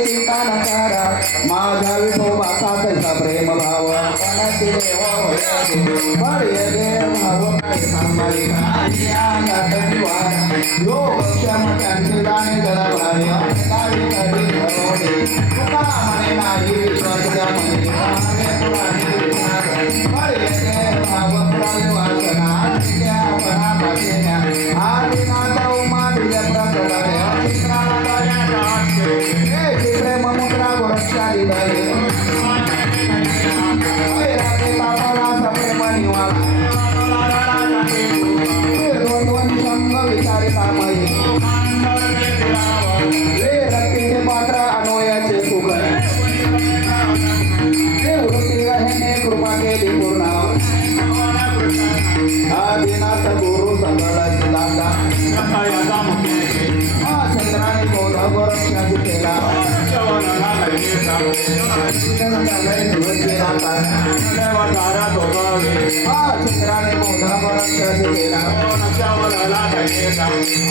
चिंता न करा माझ्या विठोबाचा कैसा प्रेम भाव भाव योग क्षम त्यांचे जाणे जरा भारी कधी घरोडे तुका म्हणे नाही विश्वास भाव वासना आदि नाथ उमा दिल्या प्रकट प्रेम मुद्रा गोरक्षाली धरे राधे बाबाला सप्रेम निवाला दोन संग विचारिता मही रक्तीचे पात्र अनोयाचे सुख वृत्ती रहने कृपा केली पूर्ण आदिनाथ गुरु सगळाची दाता चंद्राने बोध गोरक्षाची केला चंद्राने बोध गोरक्षाची केला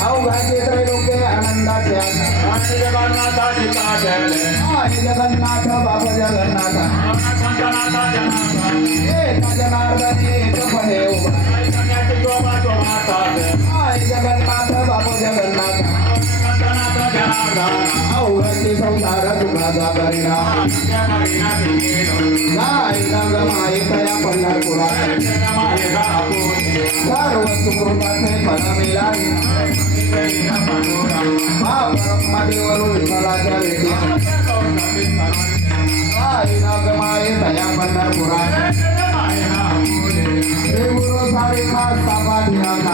अवघाचे त्रैलोके आनंदाचे जगन्नाथ बाबा जगन्नाथ जनार्दनी पडे जगन्नाथ बाबा जगन्नाथ अवघाचे संसार तुझा करिना नाही रंग मायेकया पंढरपुरात सर्व सुकृताचे फल मिळाले महाब्रह्मदेवरून विठ्ठलाच्या भेटी नाही रंग मायेकया पंढरपुरात गुरु सारे खास साबा ढिराका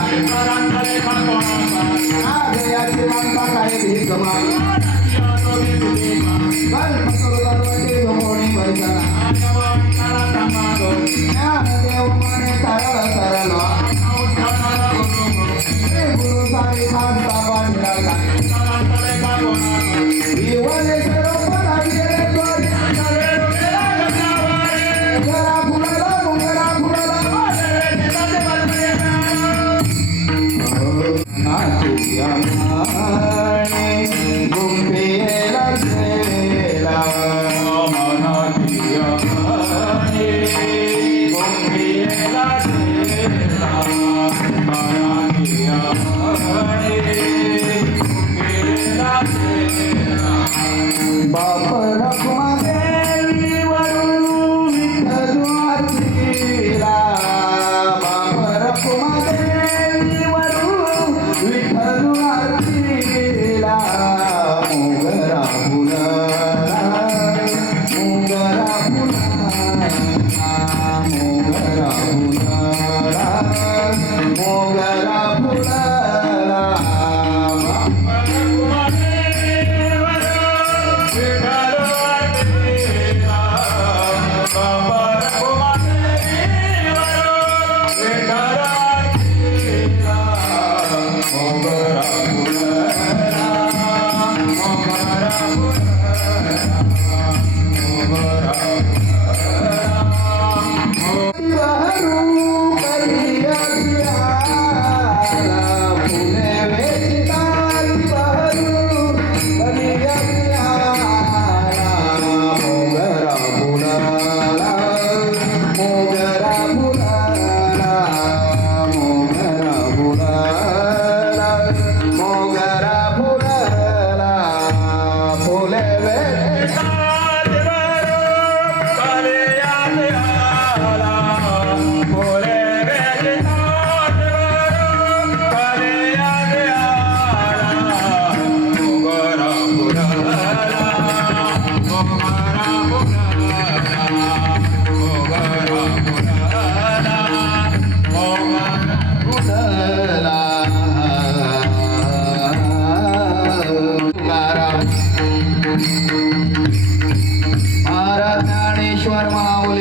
आदयाची मानता काय भीक मागी कल्प करू दरवाजे धोणी बैसला ज्ञानदेव मने सरळ सरळ गुरु सारे खास साबा ढिराका जीवने सर्व पदाविले बाप रखुमा देवी वरुण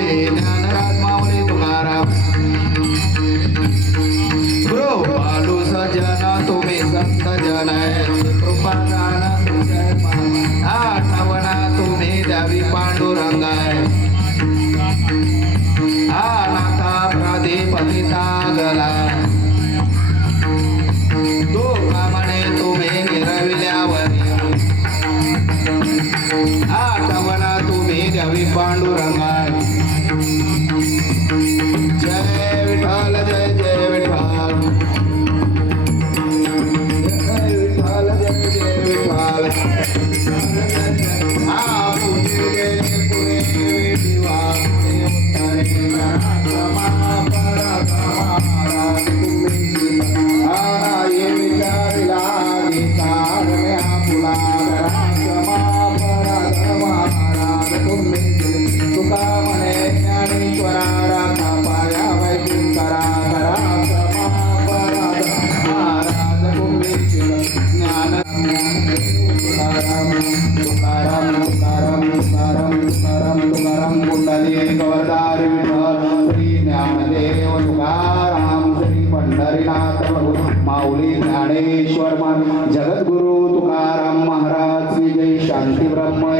ज्ञानराज माऊली तुकाराम कृपालू सज्जन तुम्ही संत जन कृपा दान तुझे आठवणा तुम्ही द्यावी पांडुरंगाय नाथा प्रदीपतिता गला तो कामने तुम्ही निरविल्यावरी आठवणा तुम्ही द्यावी पांडुरंगाय जय विठ्ठल जय जय विठ्ठल जय विठ्ठल जय जय विठ्ठल पुणे पुणे दिवा माऊली ज्ञानेश्वर जगद्गुरु तुकाराम महाराज श्री जय शांती ब्रह्म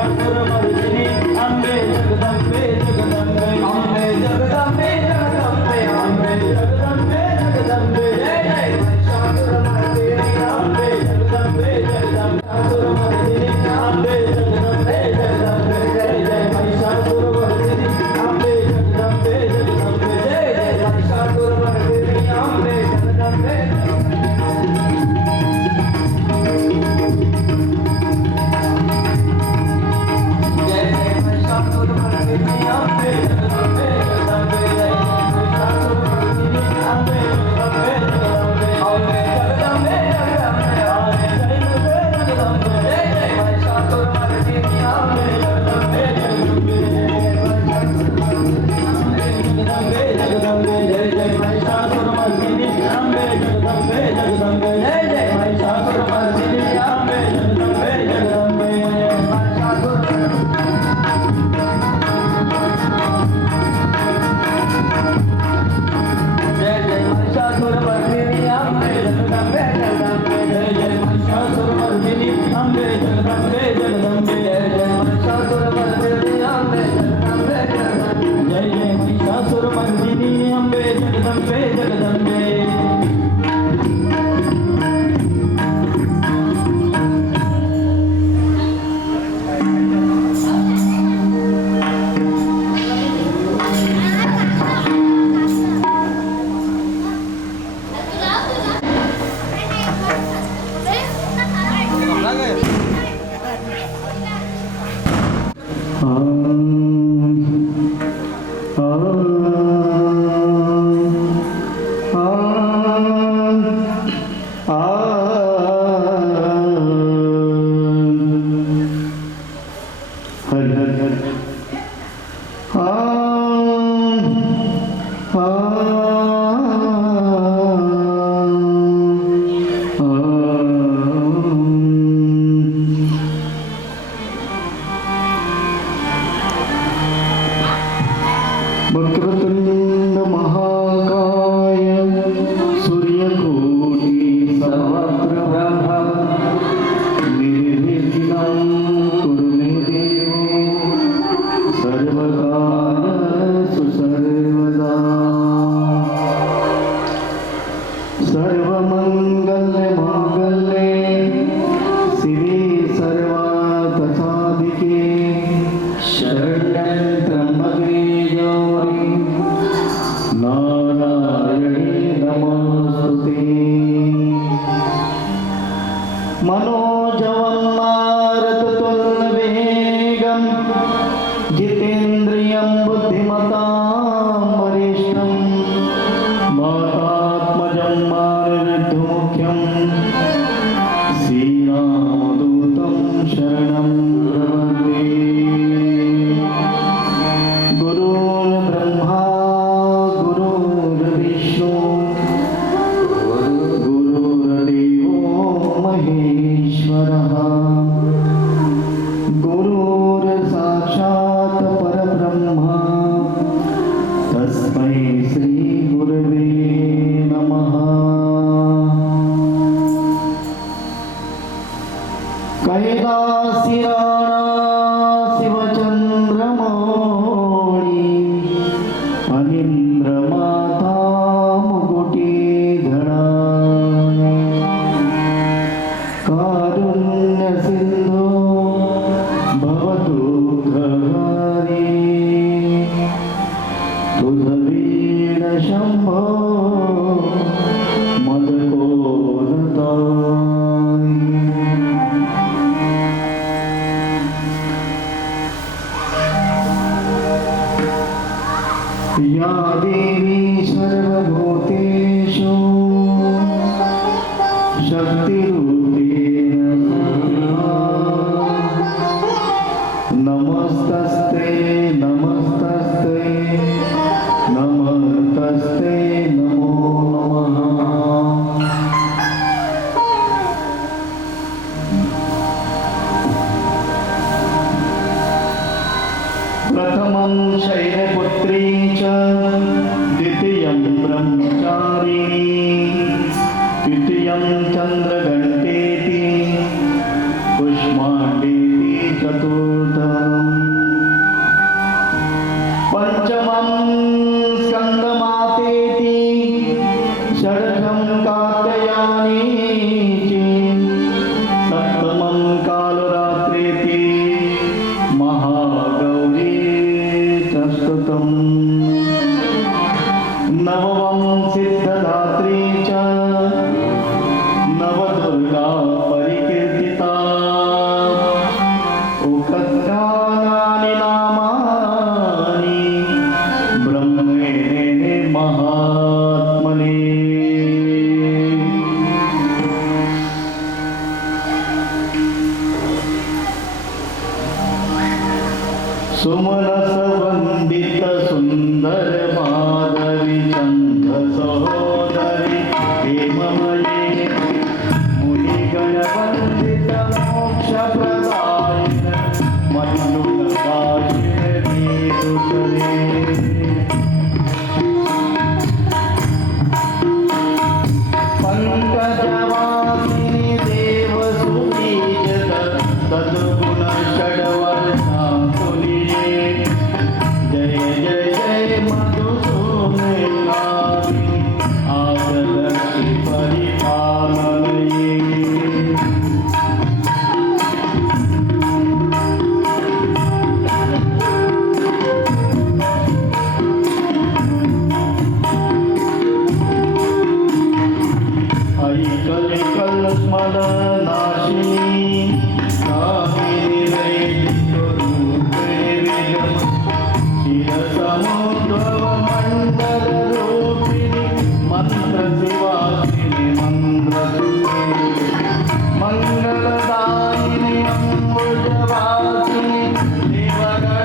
महिषासुरमर्दिनी अम्बे जगदम्बे जगदम्बे अम्बे जगदम्बे जगदम्बे अम्बे जगदम्बे जगदम्बे जय जय महिषासुरमर्दिनी अम्बे जगदम्बे जगदम्बे असुरमर्दिनी अम्बे जगदम्बे जगदम्बे जय जय महिषासुरमर्दिनी अम्बे जगदम्बे जगदम्बे जय जय महिषासुरमर्दिनी अम्बे जगदम्बे वक्रतुंड महाकाय सूर्यकोटि समप्रभा निर्विघ्नं कुरु मे देव सर्वकार्येषु सर्वदा सर्वमङ्गलमाङ्गल्ये शिवे सर्वार्थसाधिके शरण्ये त्र्यम्बके गौरी नारायणी नमोस्तुते मनोजवं मारुततुल्यवेगं जितेन्द्रियं बुद्धिमतां वरिष्ठं मातात्मजं मारुतमुख्यं श्रीरामदूतं शरणं प्रपद्ये गुरुर्ब्रह्मा गुरुर्विष्णु गुरुर्देवो महेश्वरः गुरुर्साक्षात् परब्रह्मा तस्मै श्रीगुरवे नमः कैलासिराणा शिवचन्द्रमौळि अनिन्द्रमाता मुकुटीधरा कारुण्यसिन्धो भवतु प्रहरी तुझवीर शम्भो मदकोनताई या देवी सर्वभूतेषु शक्तिरूपेण नमस्तस्ते नमस्तस्ते नमस्तस्ते नमो नमः प्रथमं शैलपुत्री च द्वितीयं ब्रह्मचारिणी तृतीयं चन्द्रघण्टेति कुष्माण्डेति चतुर्थ कथानानि नामानि ब्रह्मेणे महात्मने सुमनस वंदित सुंदर माधवी चंद सहोदरी हेममये मुनिगण वंदित मोक्ष प्रदायिन मल्लुकाशिनी सुतरे पंकजवासिनी देवसुतीजत तद्गुण षड्वर्षा तुलिये जय जय जय मधुसूदनानि आदलक्षि परिपालये ऐकलिकल स्मरणाशिनी कामिनी वैदिकरूपे विजम शिरसमुद्भव मण्डलरूपिणि मन्त्रशिवासिनि मन्त्रसुते मङ्गलदायिनि अम्बुजवासिनि देवगणाधितराजुते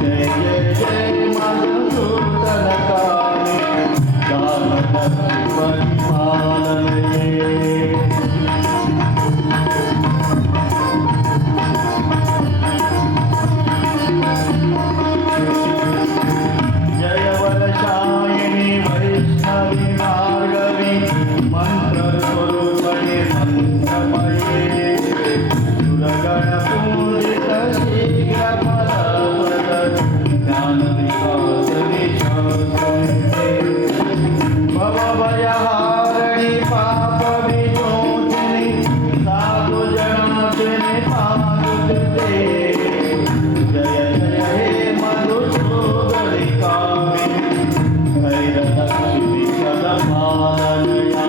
जय जय जय मधुसूदनकारि दानलक्ष्मि परिपालये जय वरशायिनि वैष्णवी भार्गवी मन्त्रस्वरूपिणि मन्त्रमये सुरगणपूजित शीघ्रफलप्रद ज्ञानविकासनि शाश्वते भवभयहारिणि पापविमोचिनि साधुजनार्दिनि पादुके जय जय हे मधुसूदनि कामिनि भैरलक्ष्मि सदपालया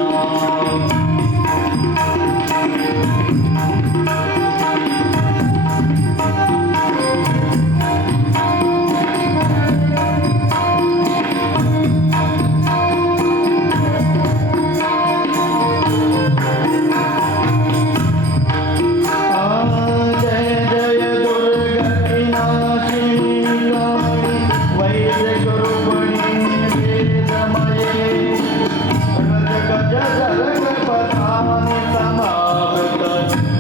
जय जय दुर्गतिनाशिनी कामिनि वैदिकरूपिणि वेदमये रजगजदलकपथानि समावृत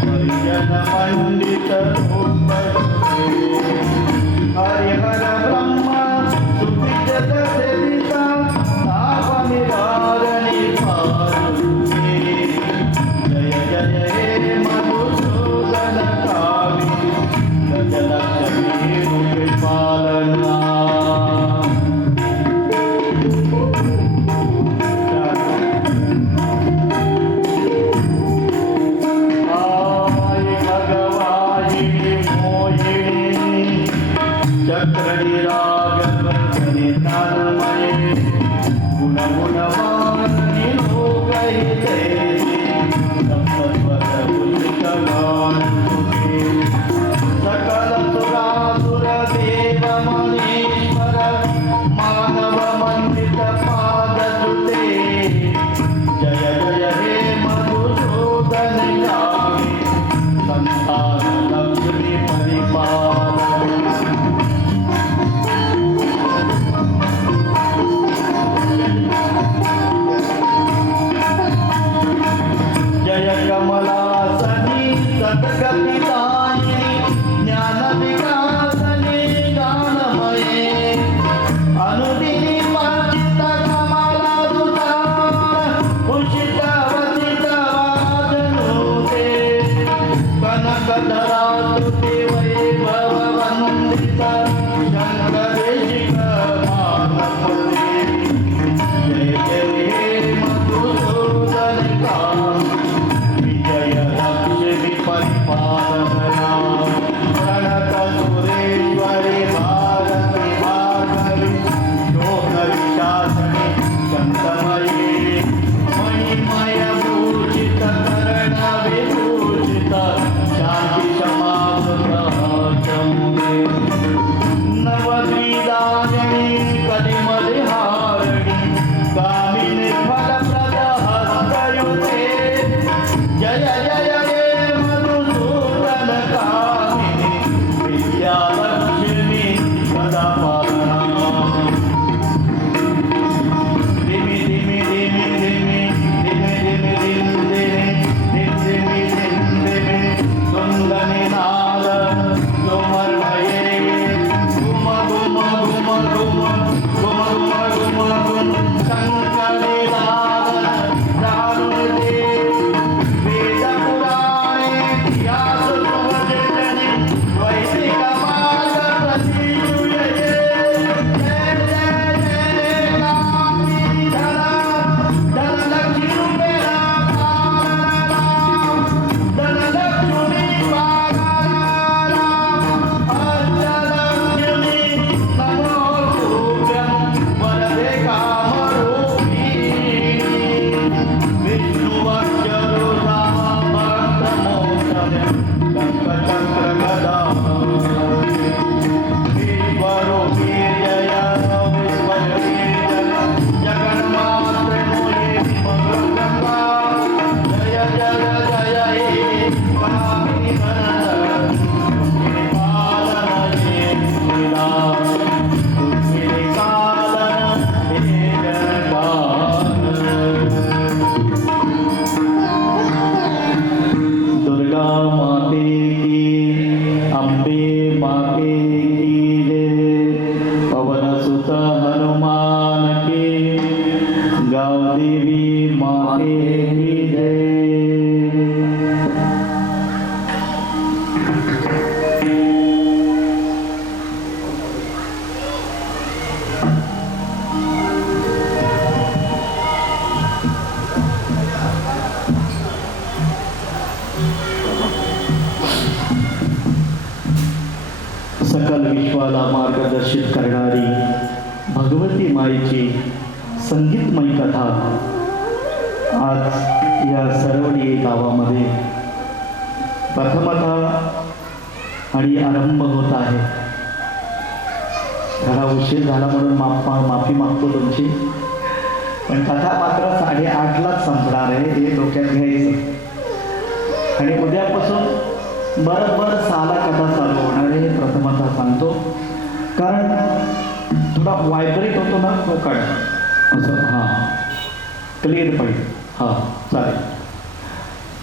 परिजनमण्डितरूपधरे हरिहर ब्रह्म सुविजत सेविता तापनिवारणि पादुके जय जय हे मधुसूदनकामिनि गजलक्ष्मी रूपपालना आय भगवाहिनि मोहिनि चक्रनिरागवर्धनि तन्मये गुणगुणवारिणि लोकहिते सप्तस्वरभूषितगानसुते सकल सुरासुर देवमनीश्वर मानव मंडित पादसुते जय जय हे मधुसूदनि कामिनि संतान लक्ष्मी परिपालय जय कमलासनी सद्गतिदायिनि ज्ञानविकासनि गानमये अनुदिनि वर्जित कमलदुता उषितवसितवाजनुते कनकधरास्तुति वैभववन्दित शङ्खदेशिकमानपते जय जय हे मधुसूदनि कामिनि विजयलक्ष्मि परिपालना प्रणत सुरेश्वरि भारति भार्गवी शोकविशासिनि शन्तमयी मणिमय भूषित कर्ण विभूषिता दुर्गा माते की, अंबे माते की जय, पवन सुत हनुमान की, गाव देवी माते की जय. सकल विश्वाला मार्गदर्शित करणारी भगवती माईची संगीतमयी कथा आज या सरवडी गावामध्ये प्रथमतः आणि आरंभ होत आहे. थोडा उशीर झाला म्हणून माफी मागतो तुमची, पण कथा मात्र 8:30लाच संपणार आहे हे डोक्यात घ्यायचं. आणि उद्यापासून बरोबर 6ला कथा चालू होणार आहे हे प्रथमतः सांगतो, कारण थोडा व्हायब्रेट होतो ना तो काढ असं. हां, क्लिअर पाहिजे. हां, चालेल.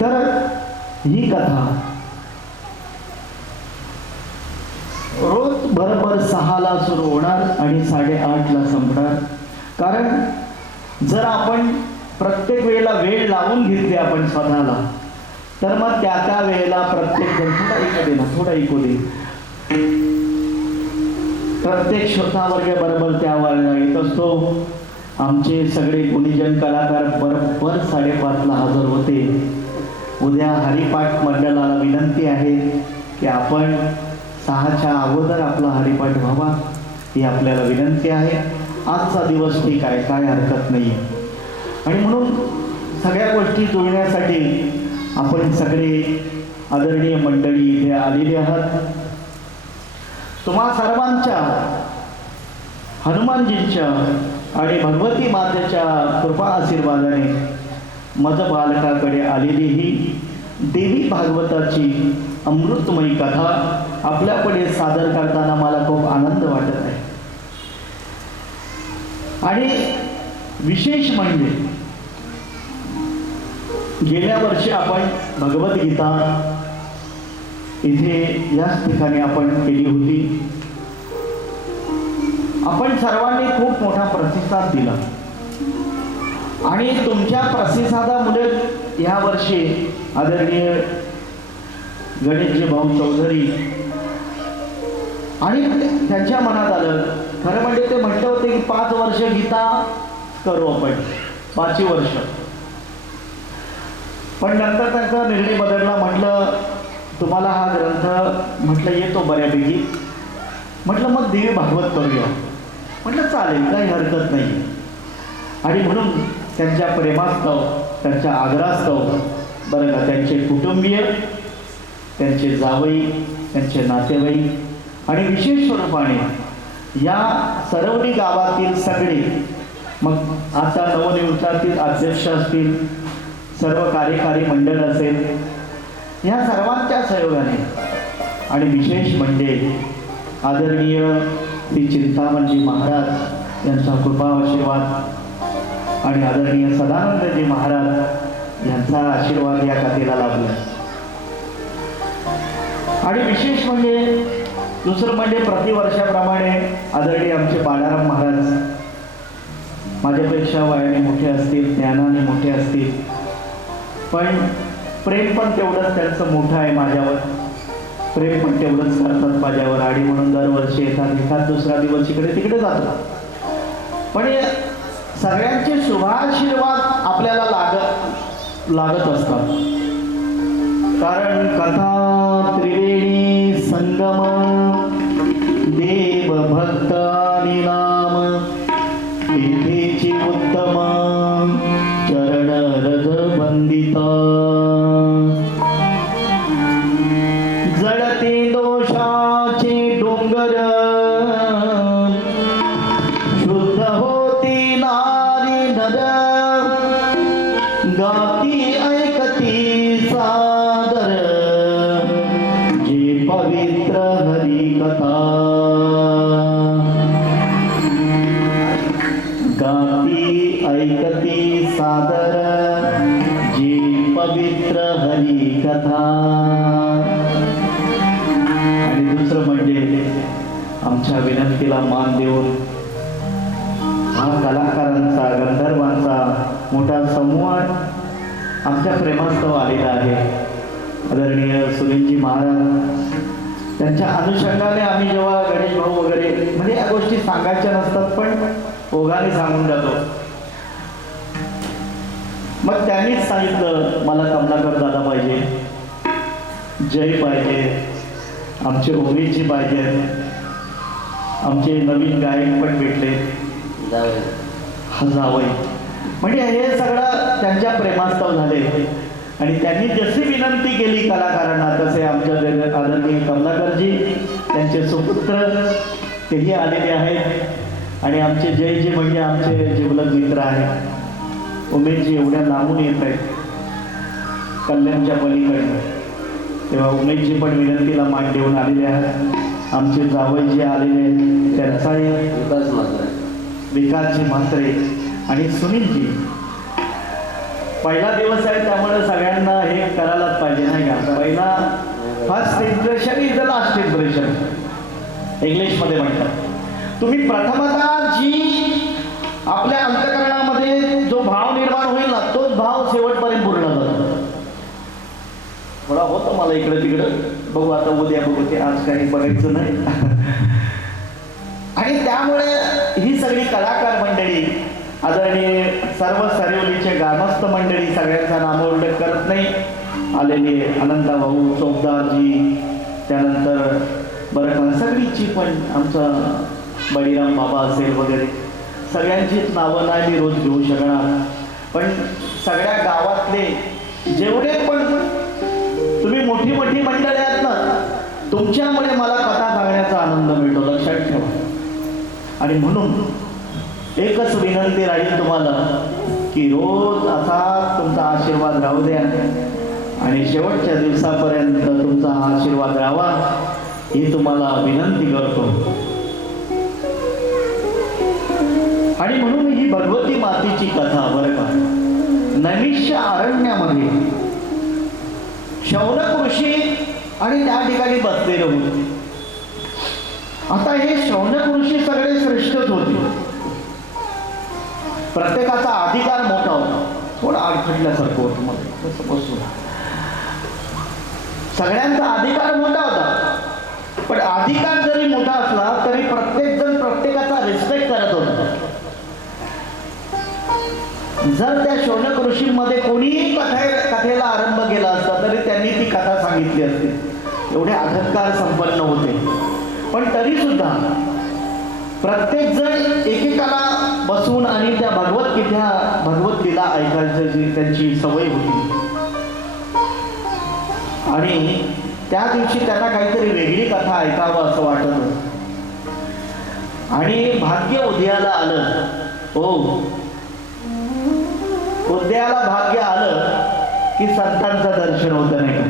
तर ही कथा रोज बरोबर 6ला सुरू होणार आणि 8:30ला संपणार. कारण जर आपण प्रत्येक वेळेला वेळ लावून घेतली आपण स्वतःला, तर मग त्या वेळेला प्रत्येक जण थोडा ऐकू दे प्रत्येक श्रोतावर्ग बरोबर त्या वेळेला येत असतो. आमचे सगळे गुणीजन कलाकार बरोबर 5:30ला हजर होते. उद्या हरिपाठ मंडळाला विनंती आहे की आपण 6च्या अगोदर आपला हरिपाठ व्हावा ही आपल्याला विनंती आहे. आजचा दिवस ठीक आहे, काय हरकत नाही. आणि म्हणून सगळ्या गोष्टी जुळण्यासाठी आपण सगळे आदरणीय मंडळी इथे आलेली आहात. तुम्हा सर्वांच्या हनुमानजींच्या आणि भगवती मातेच्या कृपा आशीर्वादाने मज बालकाकडे आलेली ही देवी भागवताची अमृतमयी कथा आपल्यापुढे सादर करताना मला खूप आनंद वाटत आहे. आणि विशेष म्हणजे गेल्या वर्षी आपण भगवद्गीता इथे याच ठिकाणी आपण केली होती. आपण सर्वांनी खूप मोठा प्रतिसाद दिला आणि तुमच्या प्रतिसादामुळे या वर्षी आदरणीय गणेशजी भाऊ चौधरी आणि त्यांच्या मनात आलं. खरं म्हणजे ते म्हटले होते की 5 वर्ष गीता करू आपण, 5 वर्ष. पण नंतर त्यांचा निर्णय बदलला. म्हटलं तुम्हाला हा ग्रंथ म्हटलं येतो बऱ्यापैकी, म्हटलं मग देवी भागवत करूया. म्हटलं चालेल, काही हरकत नाही. आणि म्हणून त्यांच्या प्रेमास्तव, त्यांच्या आग्रहास्तव बरं का, त्यांचे कुटुंबीय, त्यांचे जावई, त्यांचे नातेवाईक आणि विशेष स्वरूपाने या सरवडी गावातील सगळे, मग आता नवनिर्मितीतील अध्यक्ष असतील, सर्व कार्यकारी मंडळ असेल, या सर्वांच्या सहयोगाने आणि विशेष म्हणजे आदरणीय श्री चिंतामणजी महाराज यांचा कृपा आशीर्वाद आणि आदरणीय सदानंदजी महाराज यांचा आशीर्वाद या कथेला लाभला. आणि विशेष म्हणजे दुसरं म्हणजे प्रतिवर्षाप्रमाणे आदरणीय आमचे बाळाराम महाराज माझ्यापेक्षा वयाने मोठे असतील, ज्ञानाने मोठे असतील, पण प्रेम पण तेवढंच त्यांचं मोठं आहे माझ्यावर. प्रेम पण तेवढंच करतात माझ्यावर. आणि म्हणून दरवर्षी येतात, एखाद दुसरा दिवस इकडे तिकडे जातात. पण सगळ्यांचे शुभाशीर्वाद आपल्याला लागत असतात. कारण कथा त्रिवेणी संगम, देव भक्त आणि नाम, येथेची उत्तम चरण रज वंदिता. जडते दोषाचे डोंगर, शुद्ध होती नारी नर, गाती ऐकती सादर, पवित्र हरी कथा गाती ऐकती सादर जी पवित्र हरी कथा. आणि दुसरं म्हणजे आमच्या विनंतीला मान देऊन हा कलाकारांचा गंधर्वांचा मोठा समूह आमच्या प्रेमास्तव आलेला आहे. आदरणीय सुनीलजी महाराज त्यांच्या अनुषंगाने आम्ही जेव्हा गणेश भाऊ वगैरे म्हणजे या गोष्टी सांगायच्या नसतात पण ओघाने सांगून जातो. मग त्यांनीच सांगितलं मला कमलाकर दादा पाहिजे, जय पाहिजे, आमचे ओवीजी पाहिजे, आमचे नवीन गायक पण भेटले जावई. म्हणजे हे सगळं त्यांच्या प्रेमास्तव झाले. आणि त्यांनी जशी विनंती केली कलाकारांना तसे आमच्या आदरणीय कमलाकरजी त्यांचे सुपुत्र तेही आलेले आहेत. आणि आमचे जयजी म्हणजे आमचे जिवलग मित्र आहेत. उमेशजी एवढ्या लांबून येत आहेत कल्याणच्या पलीकडनं, तेव्हा उमेशजी पण विनंतीला मान देऊन आलेले आहेत. आमचे जावई जे आलेले आहेत त्यांचाही विकासजी म्हात्रे आणि सुनीलजी. पहिला दिवस आहे त्यामुळे सगळ्यांना हे करायलाच पाहिजे नाही का. पहिला first impression is the last impression इंग्लिशमध्ये म्हणतात. तुम्ही प्रथमतः जी आपल्या अंतःकरणामध्ये जो भाव निर्माण होईल ना तोच भाव शेवटपर्यंत पूर्ण जातो. थोडा होतं मला इकडे तिकडं, बघू आता उद्या बघू, ते आज काही बघायचं नाही. आणि त्यामुळे ही सगळी कलाकार मंडळी आदरणीय सर्व सरिवलीचे ग्रामस्थ मंडळी सगळ्यांचा नामोल्लेख करत नाही आलेले अनंता भाऊ चौकदारजी, त्यानंतर बरं सगळीची पण आमचा बळीराम बाबा असेल वगैरे सगळ्यांचीच नावं नाही मी रोज घेऊ शकणार. पण सगळ्या गावातले जेवढे पण तुम्ही मोठी मोठी मंडळी आहेत ना तुमच्यामुळे मला कथा सांगण्याचा आनंद मिळतो, लक्षात ठेवा. आणि म्हणून एकच विनंती राहील तुम्हाला की रोज असा तुमचा आशीर्वाद राहू द्या आणि शेवटच्या दिवसापर्यंत तुमचा हा आशीर्वाद राहावा ही तुम्हाला विनंती करतो. आणि म्हणून ही भगवती मातेची कथा बरं का नैमिष्य अरण्यामध्ये शौनक ऋषी आणि त्या ठिकाणी बसलेले होते. आता हे शौनक ऋषी सगळे श्रेष्ठच होते. प्रत्येकाचा अधिकार मोठा होता. थोडा अडखडल्यासारखं होतं मला तसं बसून. सगळ्यांचा अधिकार मोठा होता पण अधिकार जरी मोठा असला तरी प्रत्येक जण प्रत्येकाचा रिस्पेक्ट करत होता. जर त्या शौनक ऋषींमध्ये कोणीही कथेला आरंभ केला असता तरी त्यांनी ती कथा सांगितली असती. एवढे अधिकार संपन्न होते. पण तरी सुद्धा प्रत्येक जण एकेकाला बसून आणि त्या भगवद्गीता ऐकायची त्यांची सवय होती. आणि त्या दिवशी त्यांना काहीतरी वेगळी कथा ऐकावं असं वाटत होतं. आणि भाग्य उदयाला आलं. हो उदयाला भाग्य आलं की संतांचं दर्शन होतं नाही का.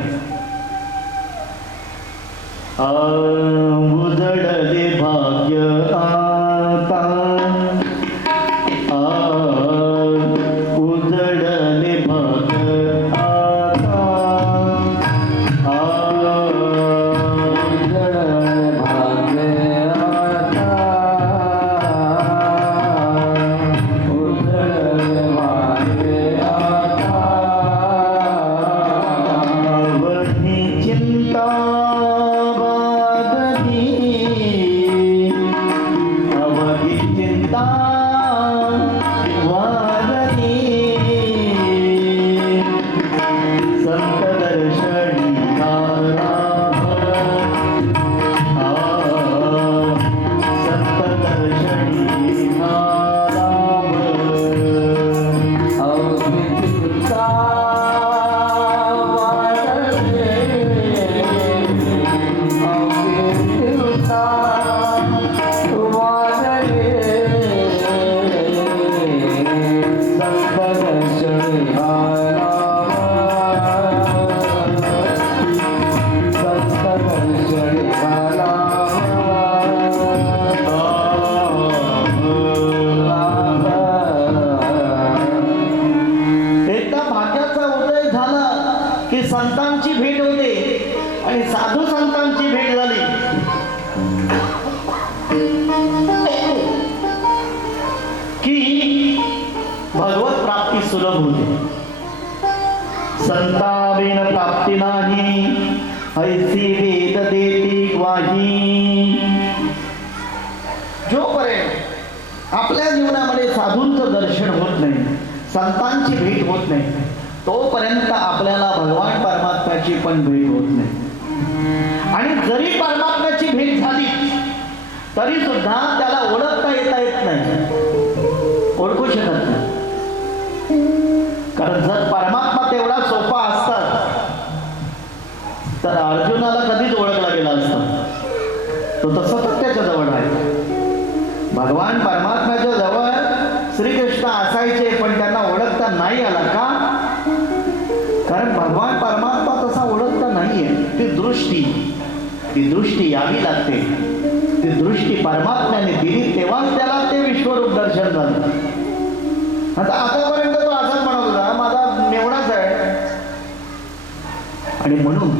उजडले भाग्य आता उजडले भाग्य आता उजडले भाग्य आता उजडले भाग्य आता वही चिंता ठिकाणी साधू संतांची भेट झाली की भगवत प्राप्ती सुलभ होते. संताबिन प्राप्ती नाही ऐसी वेद देती ग्वाही. जोपर्यंत आपल्या जीवनामध्ये साधूंचं दर्शन होत नाही, संतांची भेट होत नाही, तोपर्यंत आपल्याला भगवान परमात्म्याची पण भेट होत नाही. आणि जरी परमात्म्याची भेट झाली तरी सुद्धा त्याला ओळखता येत नाही, ओळखू शकत नाही. कारण जर परमात्मा तेवढा सोपा असता तर अर्जुनाला कधीच ओळखला गेला असता. तो तसं त्याच्या जवळ आहे. भगवान परमात्म्याच्या जवळ श्रीकृष्ण असायचे पण त्यांना ओळखता नाही आला का? कारण भगवान परमात्मा तसा ओळखता नाहीये. ती दृष्टी यावी लागते. ती दृष्टी परमात्म्याने दिली तेव्हाच त्याला ते विश्वरूप दर्शन झालं. आता आतापर्यंत तो असाच म्हणत होता माझा मेवणाच आहे. आणि म्हणून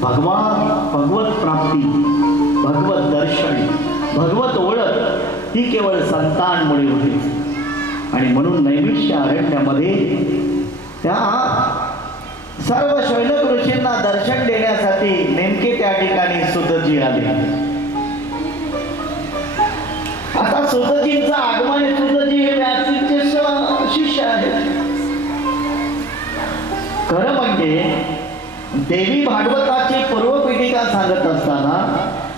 भगवत प्राप्ती, भगवत दर्शन, भगवत ओळख ही केवळ संतांमुळे होते. आणि म्हणून नैमिष्य अरण्यामध्ये त्या सर्व शैलक ऋषींना दर्शन देण्यासाठी नेमके त्या ठिकाणी सुतजी आले. आता सुतजींचं आगमन, सुतजी हे व्यासजींचे शिष्य आहेत. खरं म्हणजे देवी भागवताची पूर्वपीठिका सांगत असताना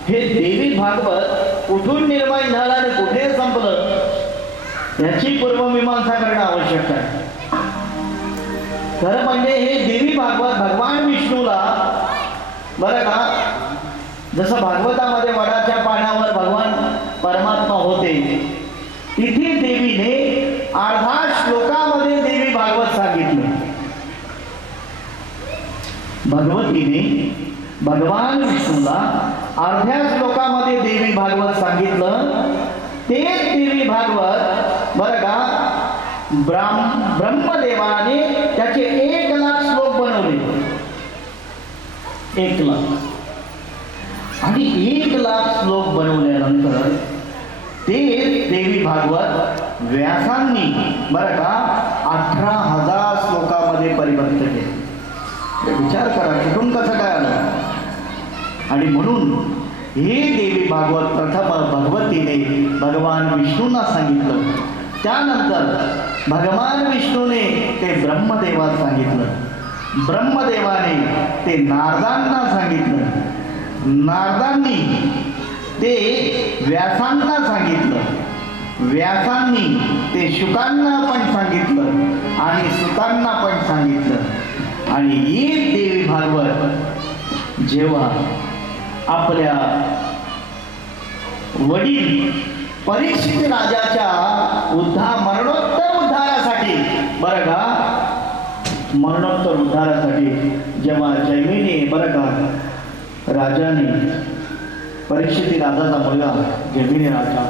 हे देवी भागवत कुठून निर्माण झालं आणि कुठे संपलं याची पूर्वमीमांसा करणं आवश्यक आहे. खरं म्हणजे हे देवी भागवत भगवान विष्णूला, बरं का, जसं भागवतामध्ये वडाच्या पानावर भगवान परमात्मा होते, तिथे देवीने अर्धा श्लोकामध्ये देवी भागवत सांगितलं. भगवतीने भगवान विष्णूला अर्ध्या श्लोकामध्ये देवी भागवत सांगितलं. ते देवी भागवत, बरं का, ब्रह्मदेवाने त्याचे 1,00,000 श्लोक बनवले. 1,00,000. आणि 1,00,000 श्लोक बनवल्यानंतर ते देवी भागवत व्यासांनी, बरं का, 18,000 श्लोकामध्ये परिवर्तित केले. विचार करा कुठून कसं काय आलं. आणि म्हणून हे देवी भागवत प्रथम भगवतीने भगवान विष्णूंना सांगितलं. त्यानंतर भगवान विष्णूने ते ब्रह्मदेवास सांगितलं. ब्रह्मदेवाने ते नारदांना सांगितलं. नारदांनी ते व्यासांना सांगितलं. व्यासांनी ते शुकांना पण सांगितलं आणि सुतांना पण सांगितलं. आणि ही देवी भागवत जेव्हा आपल्या वडील परीक्षित राजाच्या मरणोत्तर उद्धारासाठी, बरं का, मरणोत्तर उद्धारासाठी जेव्हा जैमिनी, बरं का, राजाने, परीक्षित राजाचा मुलगा जैमिनी राजा,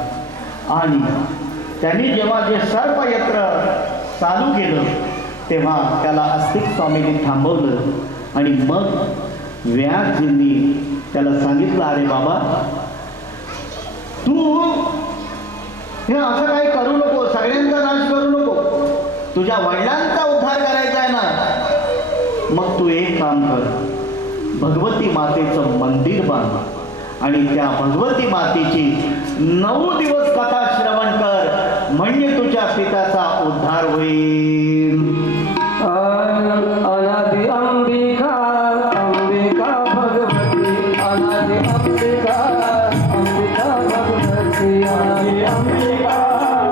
आणि त्यांनी जेव्हा जे सर्पयंत्र चालू केलं तेव्हा त्याला अस्तिक स्वामींनी थांबवलं. आणि मग व्यासजींनी त्याला सांगितलं, अरे बाबा, तू हे असं काही करू नको, सगळ्यांचा नाश करू नको, तुझ्या वडिलांचा उद्धार करायचा आहे ना, मग तू एक काम कर, भगवती मातेचं मंदिर बांध आणि त्या भगवती मातेची 9 दिवस कथा श्रवण कर, म्हणजे तुझ्या पित्याचा उद्धार होईल. अनादि अंबिका अंबिका भगवती, अनादि अंबिका अंबिका भगवती, अनादि अंबिका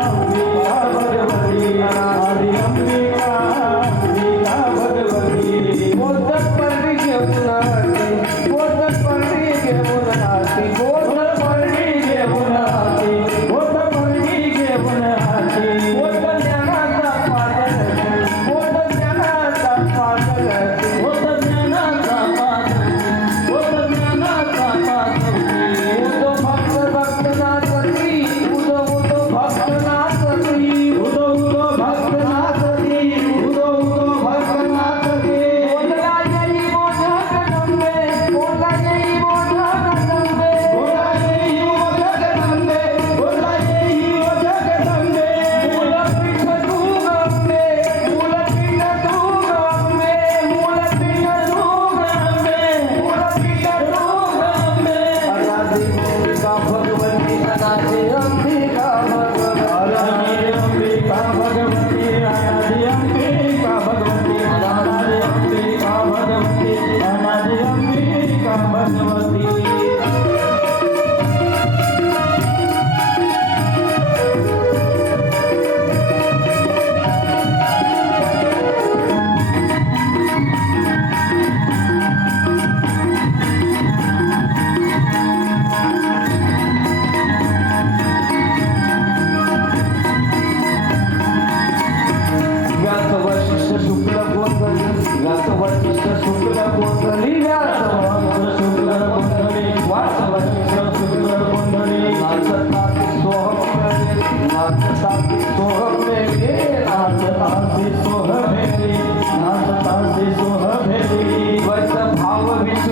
अंबिका भगवती, अनादि अंबिका अंबिका भगवती. बोधक पर्णी घेऊन आती, बोधक पर्णी घेऊन आती, बोधक पर्णी घेऊन आती, बोधक पर्णी घेऊन आती, बोध ज्ञानाचा पादन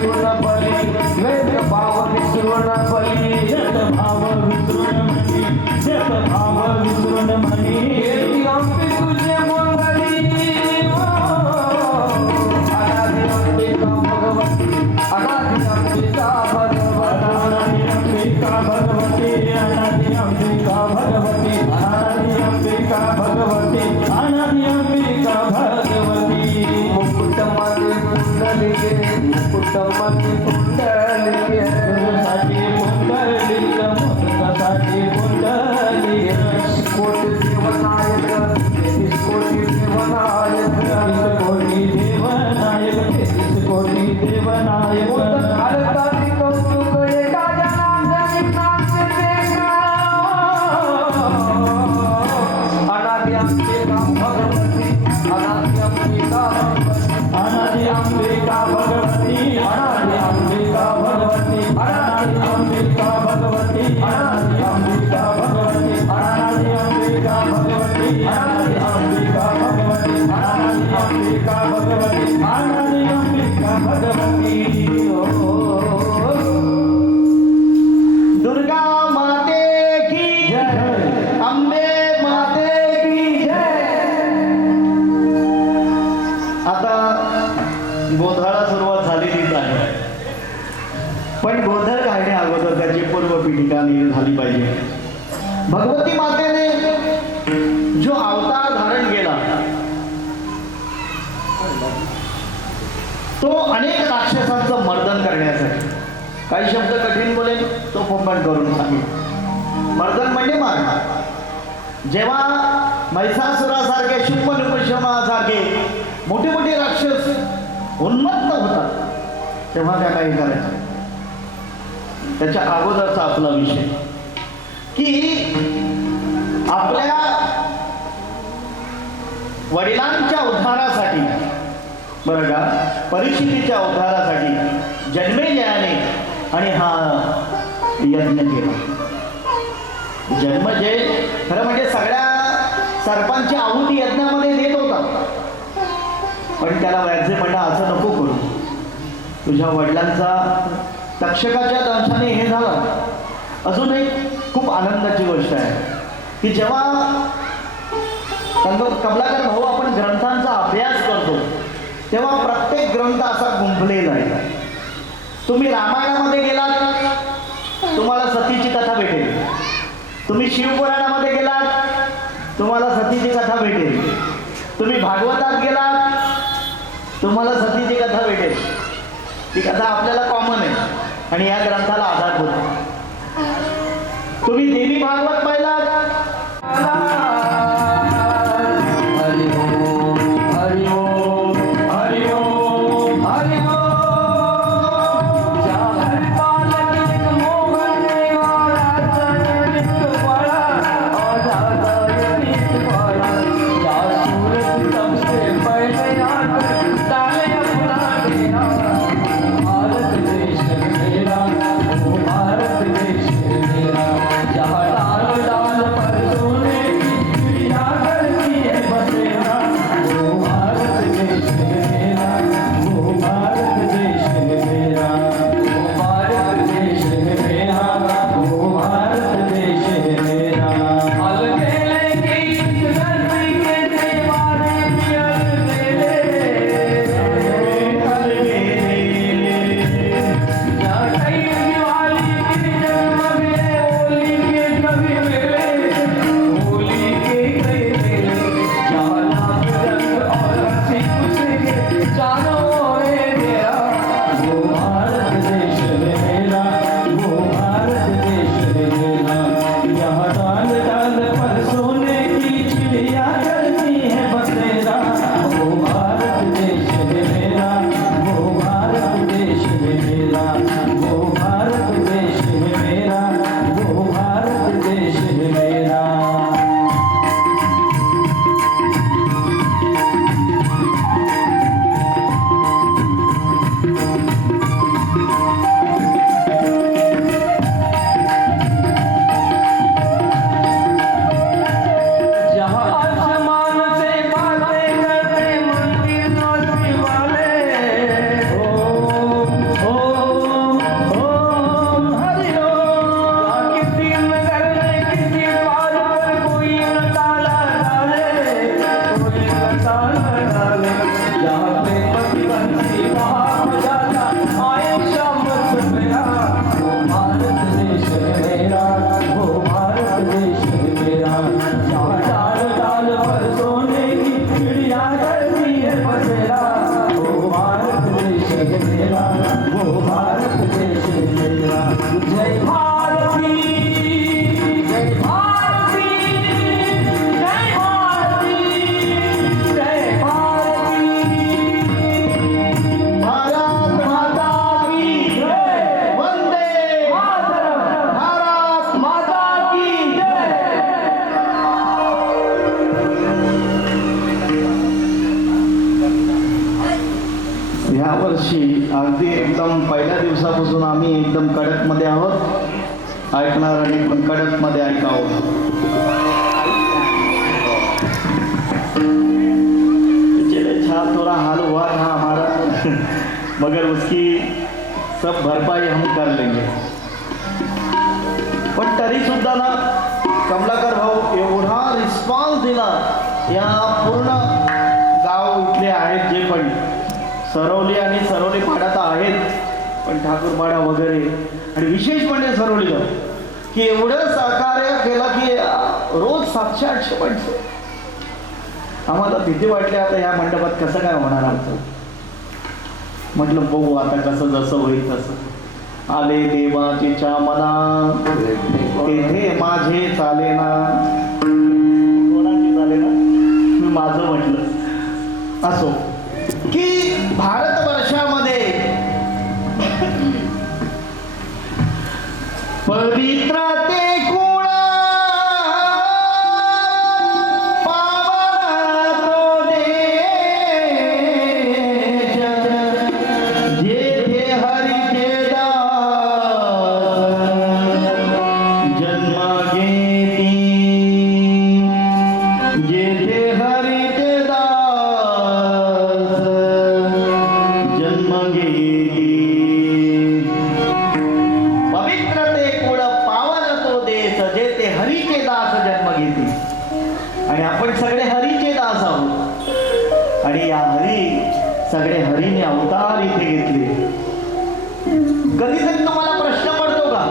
विसरून पली द्वेष भाव विसरून पली भाव विसरून म्हणी जप भाव विसरून म्हणी येती अंबी तुझे मंगली अनादि अंबिका भगवती अनादि अंबिका भगवती अनादि अंबिका भगवती अनादि अंबिका भगवती अनादि अंबिका भगवती मुकुट मध्ये कुंडलिके मुकुट मध्ये कुंडलिके साठी कुंडलिक मुक्तासाठी कुंडलिक कोटी देवनायक कोटी देवनायक कोटी देवनायक कोटी देवनायक भारताची कौतुक एका जनार्दनी नामचे देखा अनादि अंबिका भगवती अनादि अंबिका अनादि अंबिका भगवती अनादि अंबिका भगवती अनादि अंबिका भगवती अनादि अंबिका भगवती अनादि अंबिका भगवती अनादि अंबिका भगवती अनादि अंबिका भगवती अनादि अंबिका भगवती दुर्गा माते की जय अंबे माते की जय. आता गोंधळा सुरुवात झालेलीच आहे, पण गोंधळ काढण्या अगोदर त्याची पूर्वपीठिका झाली पाहिजे. भगवती मातेने जो अवतार धारण केला तो अनेक राक्षसांचं मर्दन करण्यासाठी. काही शब्द कठीण बोलेल तो पण करून सांगेल. मर्दन म्हणजे मारणं. जेव्हा महिषासुरासारखे शुंभ-निपुंसकासारखे मोठे मोठे राक्षस उन्मत्त होतात तेव्हा त्या काही करायचं. त्याच्या अगोदरचा आपला विषय की आपल्या वडिलांच्या उद्धारासाठी, बरं का, परिस्थितीच्या उद्धारासाठी जन्मेजयाने आणि हा यज्ञ केला. जन्मजय खरं म्हणजे सगळ्या सर्पांची आहुती यज्ञामध्ये देत होता, पण त्याला व्याजे म्हणा असं नको करू. तुझ्या वडिलांचा तक्षकाच्या दंशाने हे झालं. अजून एक खूप आनंदाची गोष्ट आहे की जेव्हा कमलाकर भाऊ आपण ग्रंथांचा अभ्यास करतो तेव्हा प्रत्येक ग्रंथ असा गुंफलेला आहे. तुम्ही रामायणामध्ये गेलात तुम्हाला सतीची कथा भेटेल, तुम्ही शिवपुराणामध्ये गेलात तुम्हाला सतीची कथा भेटेल, तुम्ही भागवतात गेलात तुम्हाला सतीची कथा भेटेल. ती कथा आपल्याला कॉमन आहे आणि या ग्रंथाला आधार होतो. तुम्ही देवी भागवत पाहिलात हरि ओम हरि ओम हरि ओम हरि ओम जागर पालक मोहन वाला चरित वाला आजाद गीत वाला या सूरत सबसे पहले आकर डाले अपना डेरा. भारत देश मेरा वो भारत देश मेरा जहाँ लाल पहिल्या दिवसापासून आम्ही एकदम कडकमध्ये आहोत. ऐकणाऱ्यांनी पण कडकमध्ये ऐकावं. छा थोड़ा हाल हुआ था हमारा मगर उसकी सब भरपाई हम कर लेंगे. पण तरी सुद्धा ना कमलाकर भाऊ एवढा रिस्पॉन्स दिला. या पूर्ण गाव इथले आहेत जे पण सरवली आणि सरवली पाड्यात आहेत पण ठाकूरपाडा वगैरे आणि विशेष म्हणजे सरवलीला की एवढं सहकार्य केलं की रोज 700-800 माणसं. आम्हाला भीती वाटली आता ह्या मंडपात कसं काय होणार आमचं. म्हटलं बघू आता कसं जसं होईल तसं. आले देवाचीच्या मना तेथे माझे चाले ना. कोणाची चाले ना मी माझं म्हटलं. असो की भारतवर्षामध्ये पवित्र ते सगळे हरीने अवतार इथे घेतले. कधीतरी तुम्हाला प्रश्न पडतो का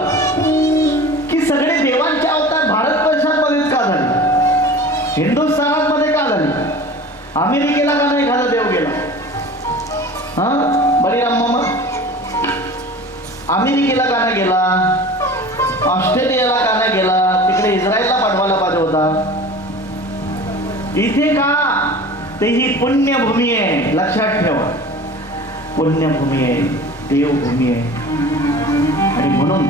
की सगळे देवांचे अवतार भारतवर्षामध्येच का झाले, हिंदुस्थानामध्ये का झाले, अमेरिकेला का नाही एखादा देव गेला. हा बळीराम मामा अमेरिकेला का नाही गेला, ऑस्ट्रेलियाला का नाही गेला, तिकडे इस्रायलला पाठवायला पाहिजे होता. इथे का ते ही पुण्यभूमी आहे. लक्षात ठेवा पुण्यभूमी आहे, देवभूमी आहे. आणि म्हणून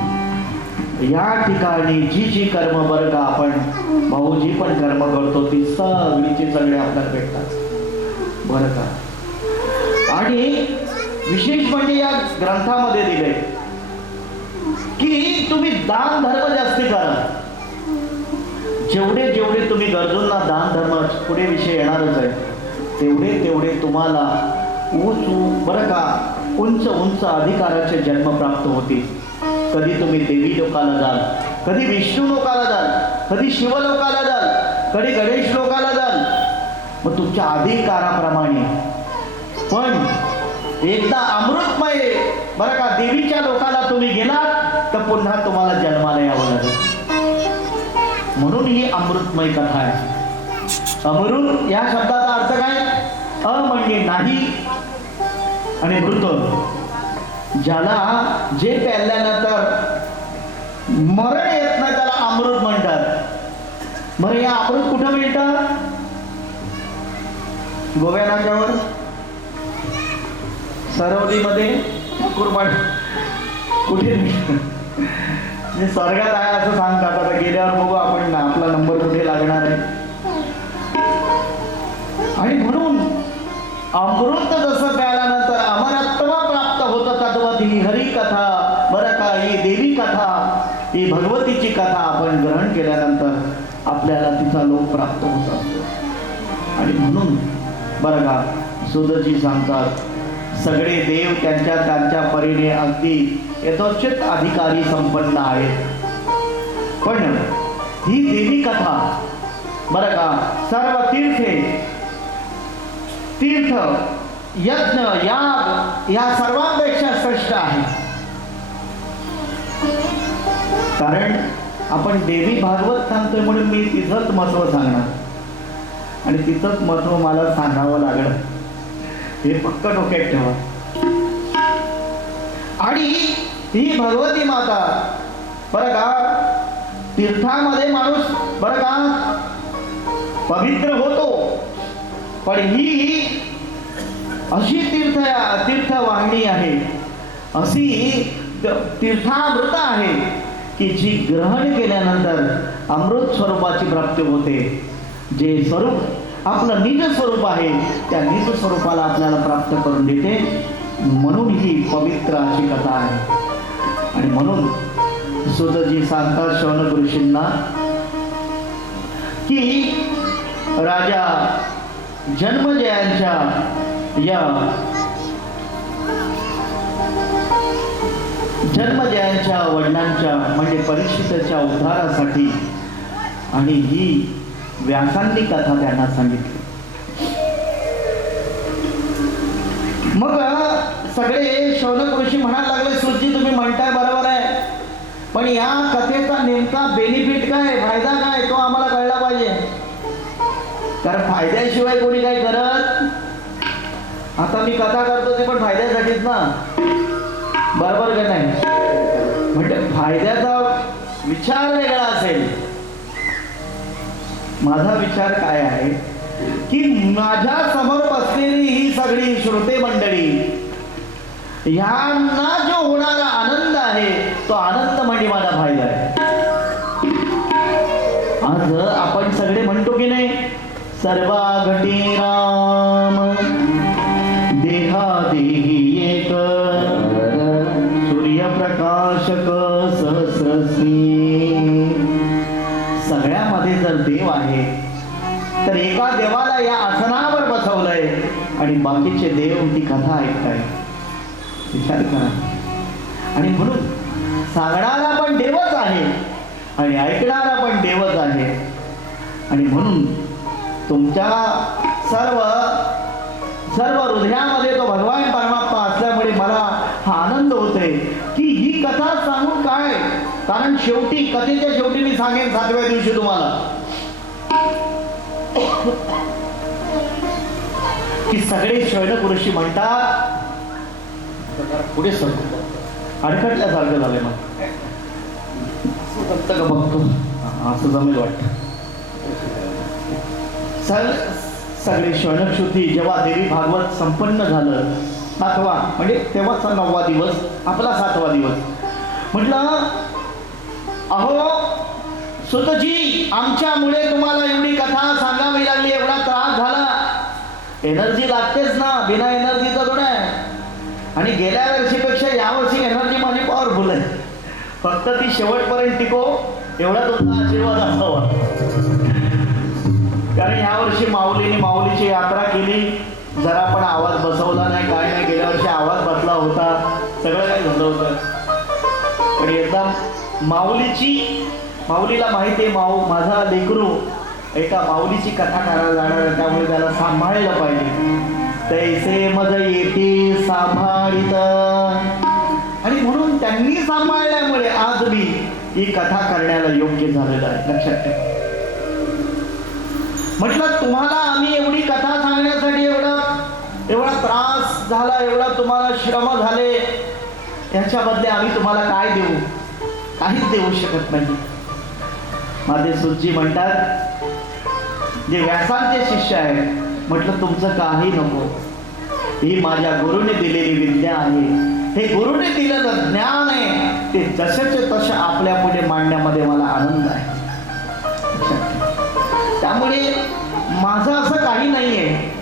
या ठिकाणी जी जी कर्म बरं का आपण भाऊजी पण कर्म करतो ती सगळीची सगळे आपल्याला भेटतात बरं का. आणि विशेष म्हणजे या ग्रंथामध्ये दिले की तुम्ही दान धर्म जास्ती करा. जेवढे जेवढे तुम्ही गरजूंना दान धर्म पुढे विषय येणारच आहे तेवढे तेवढे तुम्हाला बरं का उंच उंच अधिकाराचे जन्म प्राप्त होतील. कधी तुम्ही देवी लोकाला जाल, कधी विष्णू लोकाला जाल, कधी शिव लोकाला जाल, कधी गणेश लोकाला जाल. मग तुमच्या अधिकाराप्रमाणे पण एकदा अमृतमय बरं का देवीच्या लोकाला तुम्ही गेलात तर पुन्हा तुम्हाला जन्माला यावं लागेल. म्हणून ही अमृतमय कथा आहे. अमृत या शब्दाचा अर्थ काय? अ म्हणजे नाही आणि मृत ज्याला जे प्यायल्यानंतर मरण येत नाही त्याला अमृत म्हणतात. बरं या अमृत कुठं मिळतं? गोव्या नाक्यावर, सरवलीमध्ये, कुरबाड कुठे म्हणजे स्वर्गात आहे असं सांगतात. आता गेल्यावर बघू आपण आपला नंबर कुठे लागणार आहे. आणि म्हणून अमृत जसं प्यायल्यानंतर अमरत्व प्राप्त होतं तद्वत ही हरी कथा बरं का ही देवी कथा ही भगवतीची कथा आपण ग्रहण केल्यानंतर आपल्याला तिचा लोक प्राप्त होत असतो. आणि म्हणून बरं का सुदजी सांगतात सगळे देव त्यांच्या त्यांच्या परीने अगदी यथोचित अधिकारी संपन्न आहेत. पण ही देवी कथा बरं का सर्व तीर्थ यज्ञ याग या सर्वांपेक्षा श्रेष्ठ आहे. कारण आपण देवी भागवत सांगतोय म्हणून मी तिचंच महत्व सांगणार आणि तिचंच महत्व मला सांगावं लागलं हे पक्क डोक्यात ठेवा. आणि ही भगवती माता बरं का तीर्थामध्ये माणूस बरं का पवित्र होतो. पण ही अशी तीर्थ वाहिनी आहे, अशी तीर्थामृत आहे की जी ग्रहण केल्यानंतर अमृत स्वरूपाची प्राप्ती होते. जे स्वरूप आपलं निज स्वरूप आहे त्या निज स्वरूपाला आपल्याला प्राप्त करून देते. म्हणून ही पवित्र अशी कथा आहे. आणि म्हणून सुतजी सांगतात शौनक ऋषींना की राजा जन्मजयांच्या या जन्मजयांच्या वडिलांच्या म्हणजे परीक्षिताच्या उद्धारासाठी आणि ही व्यासांनी कथा त्यांना सांगितली. मग सगळे शौनक ऋषी म्हणायला लागले, सुजी तुम्ही म्हणताय बरोबर आहे, पण या कथेचा नेमका बेनिफिट काय, फायदा काय, तो आम्हाला कळला पाहिजे. कारण फायद्याशिवाय कोणी काय करत. आता मी कथा करतो ते पण फायद्यासाठीच ना, बरोबर का नाही. म्हणजे फायद्याचा विचार वेगळा असेल. माझा विचार काय आहे की माझ्या समोर बसलेली ही सगळी श्रोते मंडळी ह्यांना जो होणारा आनंद आहे तो आनंद म्हणजे माझा फायदा आहे. आज आपण सगळे म्हणतो की नाही, सर्वा घटी राम देहा देही एक सूर्यप्रकाशक सहस्रश्री. सगळ्यामध्ये जर देव आहे तर एका देवाला या आसनावर बसवलंय आणि बाकीचे देव ती कथा ऐकताय. विचार करा. आणि म्हणून सांगणारा पण देवच आहे आणि ऐकणारा पण देवच आहे. आणि म्हणून तुमच्या सर्व सर्व हृदयामध्ये तो भगवान परमात्मा असल्यामुळे मला हा आनंद होतोय की ही कथा सांगून काय. कारण शेवटी कथेच्या शेवटी मी सांगेन 7व्या दिवशी तुम्हाला की सगळे शौनक ऋषी म्हणतात, पुढे सरतो अडकटल्यासारखं झालंय. मग फक्त का बघतो असं जमेल वाटतं. सगळे शौनक श्रुती जेव्हा देवी भागवत संपन्न झालं 7वा म्हणजे तेव्हाचा 9वा दिवस आपला 7वा दिवस, म्हटलं अहो सुतजी आमच्यामुळे तुम्हाला एवढी कथा सांगावी लागली, एवढा त्रास झाला. एनर्जी लागतेच ना, बिना एनर्जीचा थोडं आहे. आणि गेल्या वर्षीपेक्षा यावर्षी एनर्जी माझी पॉवरफुल आहे. फक्त ती शेवटपर्यंत टिको एवढा तुमचा आशीर्वाद असावा. कारण यावर्षी माऊलीची यात्रा केली, जरा पण आवाज बसवला नाही, काय नाही. गेल्या वर्षी आवाज बसला होता, सगळं काही झालं होतं. पण एकदा माऊलीला माहिती आहे माझा लेकरू एका माऊलीची कथा करायला जाणार आहे, त्यामुळे त्याला सांभाळलं पाहिजे. तैसे मज येते सांभाळित. आणि म्हणून त्यांनी सांभाळल्यामुळे आज मी ही कथा करण्याला योग्य झालेलं आहे. लक्षात ठेवा. म्हटलं तुम्हाला आम्ही एवढी कथा सांगण्यासाठी एवढा त्रास झाला, एवढा तुम्हाला श्रम झाले, याच्या बदले आम्ही तुम्हाला काय देऊ, काहीच देऊ शकत नाही. माझे सुजी म्हणतात, जे व्यासांचे शिष्य आहेत, म्हटलं तुमचं काही नको, ही माझ्या गुरुने दिलेली विद्या आहे, हे गुरुने दिलेलं ज्ञान आहे, ते जसेचे तसे आपल्या पुढे मांडण्यामध्ये मला आनंद आहे. त्यामुळे माझं असं काही नाहीये.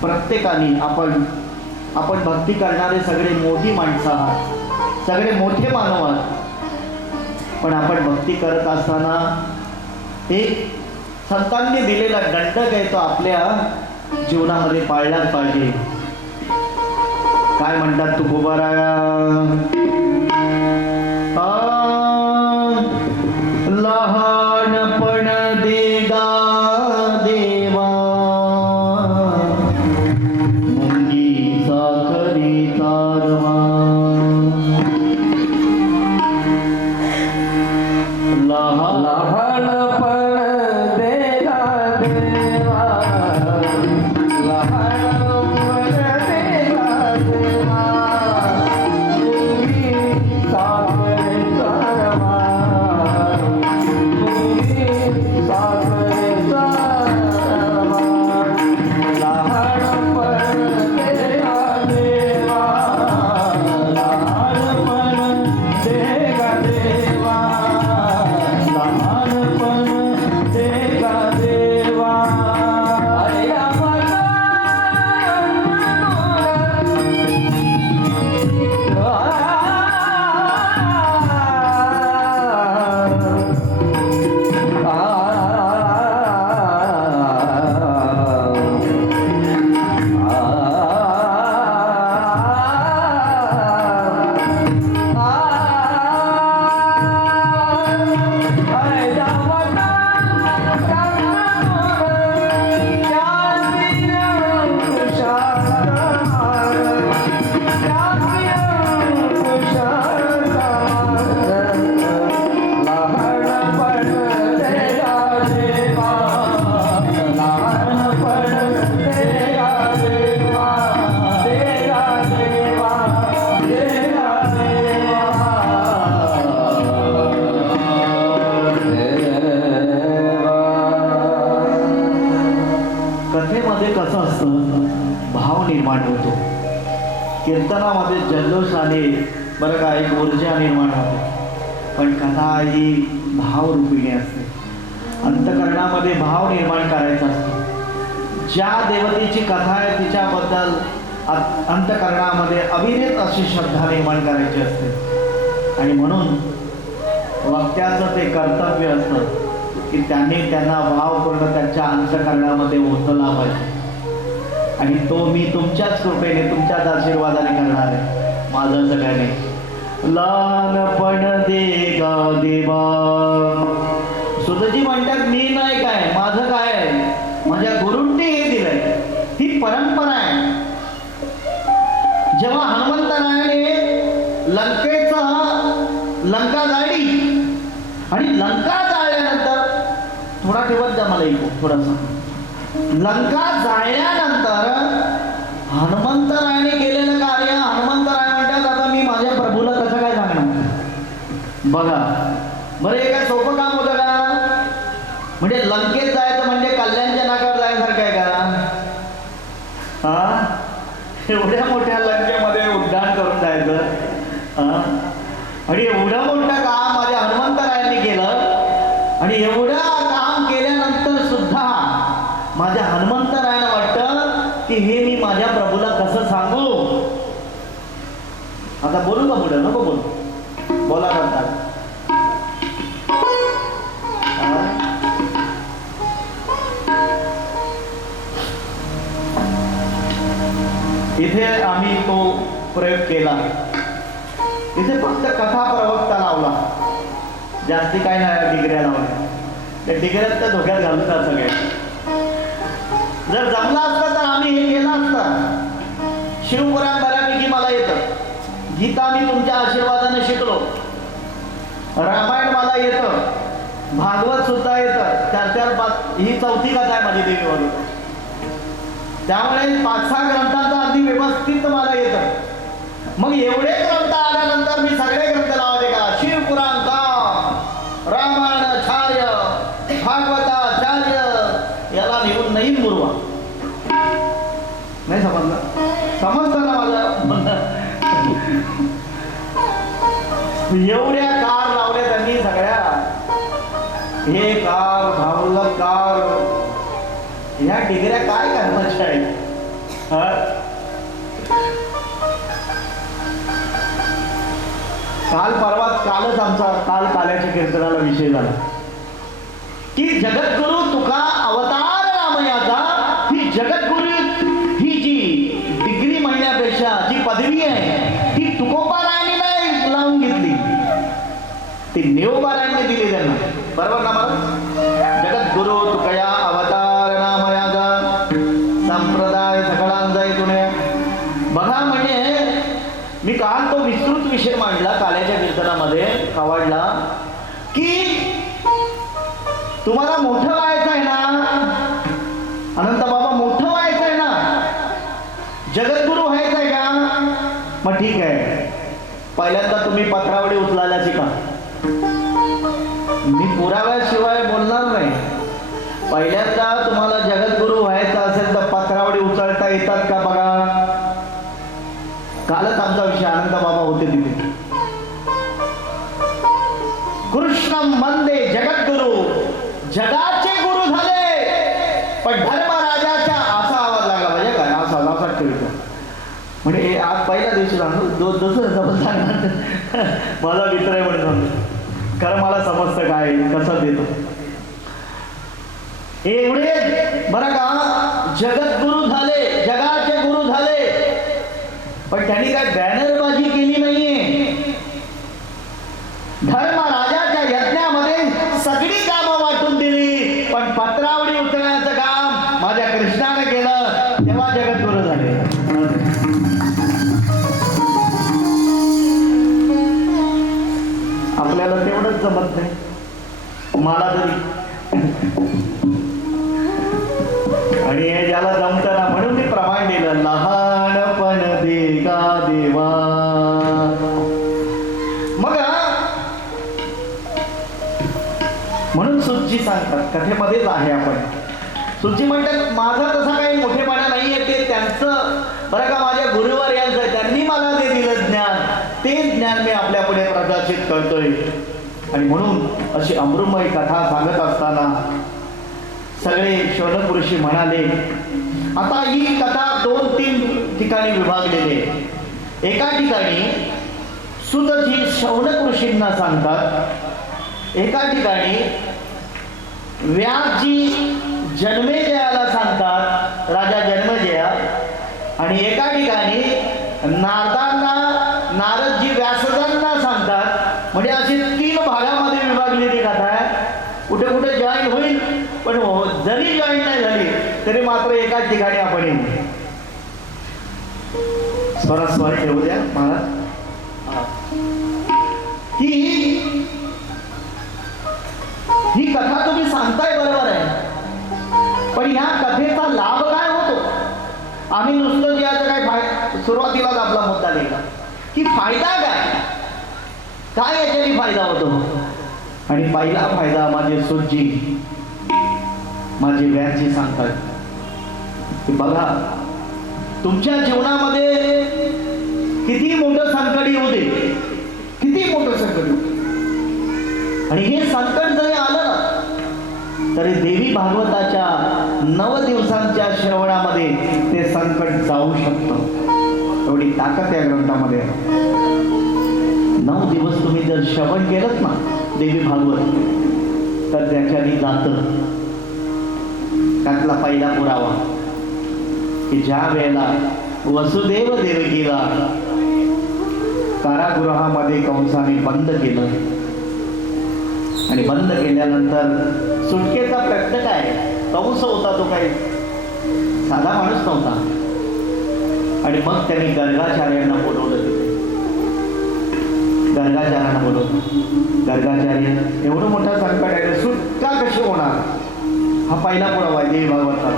प्रत्येकाने आपण भक्ती करणारे सगळे मोठी माणसं आहात, सगळे मोठे मानव आहात. पण आपण भक्ती करत असताना एक संतांनी दिलेला दंडक आहे, तो आपल्या जीवनामध्ये पाळलाच पाहिजे. काय म्हणतात तुकोबाराया, लहानपण देगा देवा मुंगी साखरी तारवा. लहानपण देगा देवा होतो. कीर्तनामध्ये जल्लोषाने बरं का एक ऊर्जा निर्माण होते. पण कथा ही भावरूपिणी असते. अंतकरणामध्ये भाव निर्माण करायचा असतो. ज्या देवतेची कथा आहे तिच्याबद्दल अंतकरणामध्ये अविरत अशी श्रद्धा निर्माण करायची असते. आणि म्हणून वक्त्याचं ते कर्तव्य असतं की त्यांना भावपूर्ण त्यांच्या अंतकरणामध्ये ओतला पाहिजे. आणि तो मी तुमच्याच कृपेने तुमच्याच आशीर्वादाने करणार आहे. माझं असं काय नाही. लहानपण दे गा देवा. सुतजी म्हणतात मी नाही काय, माझं काय आहे, माझ्या गुरूंनी हे दिलंय. ही परंपरा आहे. जेव्हा हनुमंतरायाने लंका जाळली आणि लंका जाळल्यानंतर थोडा ठेवत द्या मला एक थोडासा. लंका जाळल्यानंतर हनुमंतरायाने केलेलं कार्य हनुमंतराय म्हणतात आता मी माझ्या प्रभूला कसं काय सांगणार. बघा बरं हे काय सोपं काम होतं का? म्हणजे लंकेत जायचं म्हणजे कल्याणच्या नाकावर जायसारखं आहे का? हा एवढ्या मोठ्या लंकेमध्ये उड्डाण करून जायचं. आणि एवढं मोठं काम माझ्या हनुमंतरायांनी केलं. आणि एवढं काम केल्यानंतर सुद्धा माझ्या हनुमंतरायाला वाटतं की हे मी माझ्या प्रभूला कसं सांगू. आता बोलू का पुढे? नको बोलू, बोला करतात. इथे आम्ही तो प्रयोग केला. इथे फक्त कथा प्रवक्ता लावला, जास्ती काय नाही डिग्र्या लावल्या. त्या डिग्र्यात त्या धोक्यात घालतात सगळे. जर जमला असतं तर आम्ही हे केलं असतं. शिवपुराण बऱ्यापैकी मला येतं. गीता मी तुमच्या आशीर्वादाने शिकलो. रामायण मला येतं. भागवत सुद्धा येतं. 4-4-5 ही 4थी कथा आहे माझी देवीवरून. त्यामुळे 5-6 ग्रंथांचा अगदी व्यवस्थित मला येतं. मग एवढे ग्रंथ आल्यानंतर मी सगळे ग्रंथ लावते का? शिवपुराण का, रामायणाचार्य, भागवताचार्य याला नेऊन नाही मुरवा. नाही समजलं? समजतं ना माझं? एवढ्या कार लावल्या त्यांनी सगळ्या. हे कार भावलं कार ह्या डिग्र्या काय करण्याच्या आहेत? कालच आमचा काल्याच्या कीर्तनाला विषय झाला की जगद्गुरु तुका अवतार रामयाचा. ही जगद्गुरु ही जी डिग्री म्हणण्यापेक्षा जी पदवी आहे ती तुकोबारायांनी नाही लावून घेतली, ती नेवबारायांनी दिली त्यांना. बरोबर ना? मला जगद्गुरु तुकया अवतार नामयाचा संप्रदाय सगळ्यांचा तुने बघा. म्हणजे मी काल तो विस्तृत विषय मांडला काल्याच्या कीर्तनामध्ये कावडला की तुम्हाला मोठं व्हायचं आहे ना अनंत बाबा, मोठं व्हायचं आहे ना, जगद्गुरु व्हायचं आहे का? मग ठीक आहे, पहिल्यांदा तुम्ही पत्रावळी उचलायला शिका. मी पुराव्याशिवाय बोलणार नाही. पहिल्यांदा तुम्हाला जगद्गुरु व्हायचं असेल तर पत्रावळी उचलता येतात का बघा. कालच आमचा विषय आनंद बाबा होते तिथे. कृष्ण वंदे जगद्गुरु, जगाचे गुरु झाले. पण धर्मराजाच्या असा आवाज लागला पाहिजे काय, असा ठेवतो. म्हणजे आज पहिल्या दिवशी सांगतो दुसरं सांगणार माझा मित्र आहे म्हणून सांगतो. खरं मला समजतं काय कसं देतो. एवढे बरं का, जगद्गुरु झाले, जगाचे गुरु झाले. पण त्यांनी काय बॅनरबाजी केली नाहीये. धर्मराजाच्या यज्ञामध्ये सगळी कामं वाटून दिली, पण पत्रावळी उचलण्याचं काम माझ्या कृष्णाने केलं. तेव्हा जगद्गुरु झाले. आपल्याला तेवढंच जमत नाही, मला तरी. आणि हे ज्याला जमतं ना, म्हणून मी प्रमाण दिलं, लहानपण दे का देवा. मग म्हणून सुजी सांगतात, कथेमध्येच आहे आपण. सुजी म्हणतात माझा तसा काही मोठेपणा नाहीये, ते त्यांचं बरं का, माझ्या गुरुवर यांचं त्यांनी मला ते दिलं ज्ञान, ते ज्ञान मी आपल्या पुढे प्रकाशित करतोय. आणि म्हणून अशी अमृतमय कथा सांगत असताना सगळे शौनक ऋषी म्हणाले, आता ही कथा 2-3 ठिकाणी विभागलेली आहे. एका ठिकाणी सुदजी शौनक ऋषींना सांगतात, एका ठिकाणी व्यासजी जन्मेजयाला सांगतात, राजा जन्मेजया, आणि एका ठिकाणी नारदजी व्यासदांना सांगतात. म्हणजे अशी 3 भागामध्ये विभागलेली कथा आहे. कुठे कुठे जॉईन होईल, पण जरी जॉईन नाही झाली तरी मात्र एकाच ठिकाणी आपण येऊ. स्वर ठेवू द्या महाराज. ही कथा तुम्ही सांगताय बरोबर आहे, पण ह्या कथेचा लाभ काय होतो? आम्ही नुसतं जे आता काय सुरुवातीलाच आपला मुद्दा लिहिला की फायदा काय याच्याने फायदा होतो. आणि पहिला फायदा माझे सुजी, माझे व्यासजी सांगतात की बघा, तुमच्या जीवनामध्ये किती मोठं संकट येऊ दे, किती मोठं संकट येऊ, आणि हे संकट जरी आलं ना तरी देवी भागवताच्या 9 दिवसांच्या श्रवणामध्ये ते संकट जाऊ शकतं. एवढी ताकद या ग्रंथामध्ये. 9 दिवस तुम्ही जर श्रवण केलं ना देवी भागवत, तर त्याच्याने जातं. त्यातला पहिला पुरावा की ज्या वेळेला वसुदेव देवकीला कारागृहामध्ये कंसाने बंद केलं, आणि बंद केल्यानंतर सुटकेचा प्रश्न काय, कंस होता तो काही साधा माणूस नव्हता. आणि मग त्यांनी गर्गाचार्यांना बोलवलं. गर्गाचार्यांना बोलवलं. गर्गाचार्य, एवढं मोठं संकट आहे, सुटका कशी होणार? हा पहिला पुरावा आहे देवी भागवतात.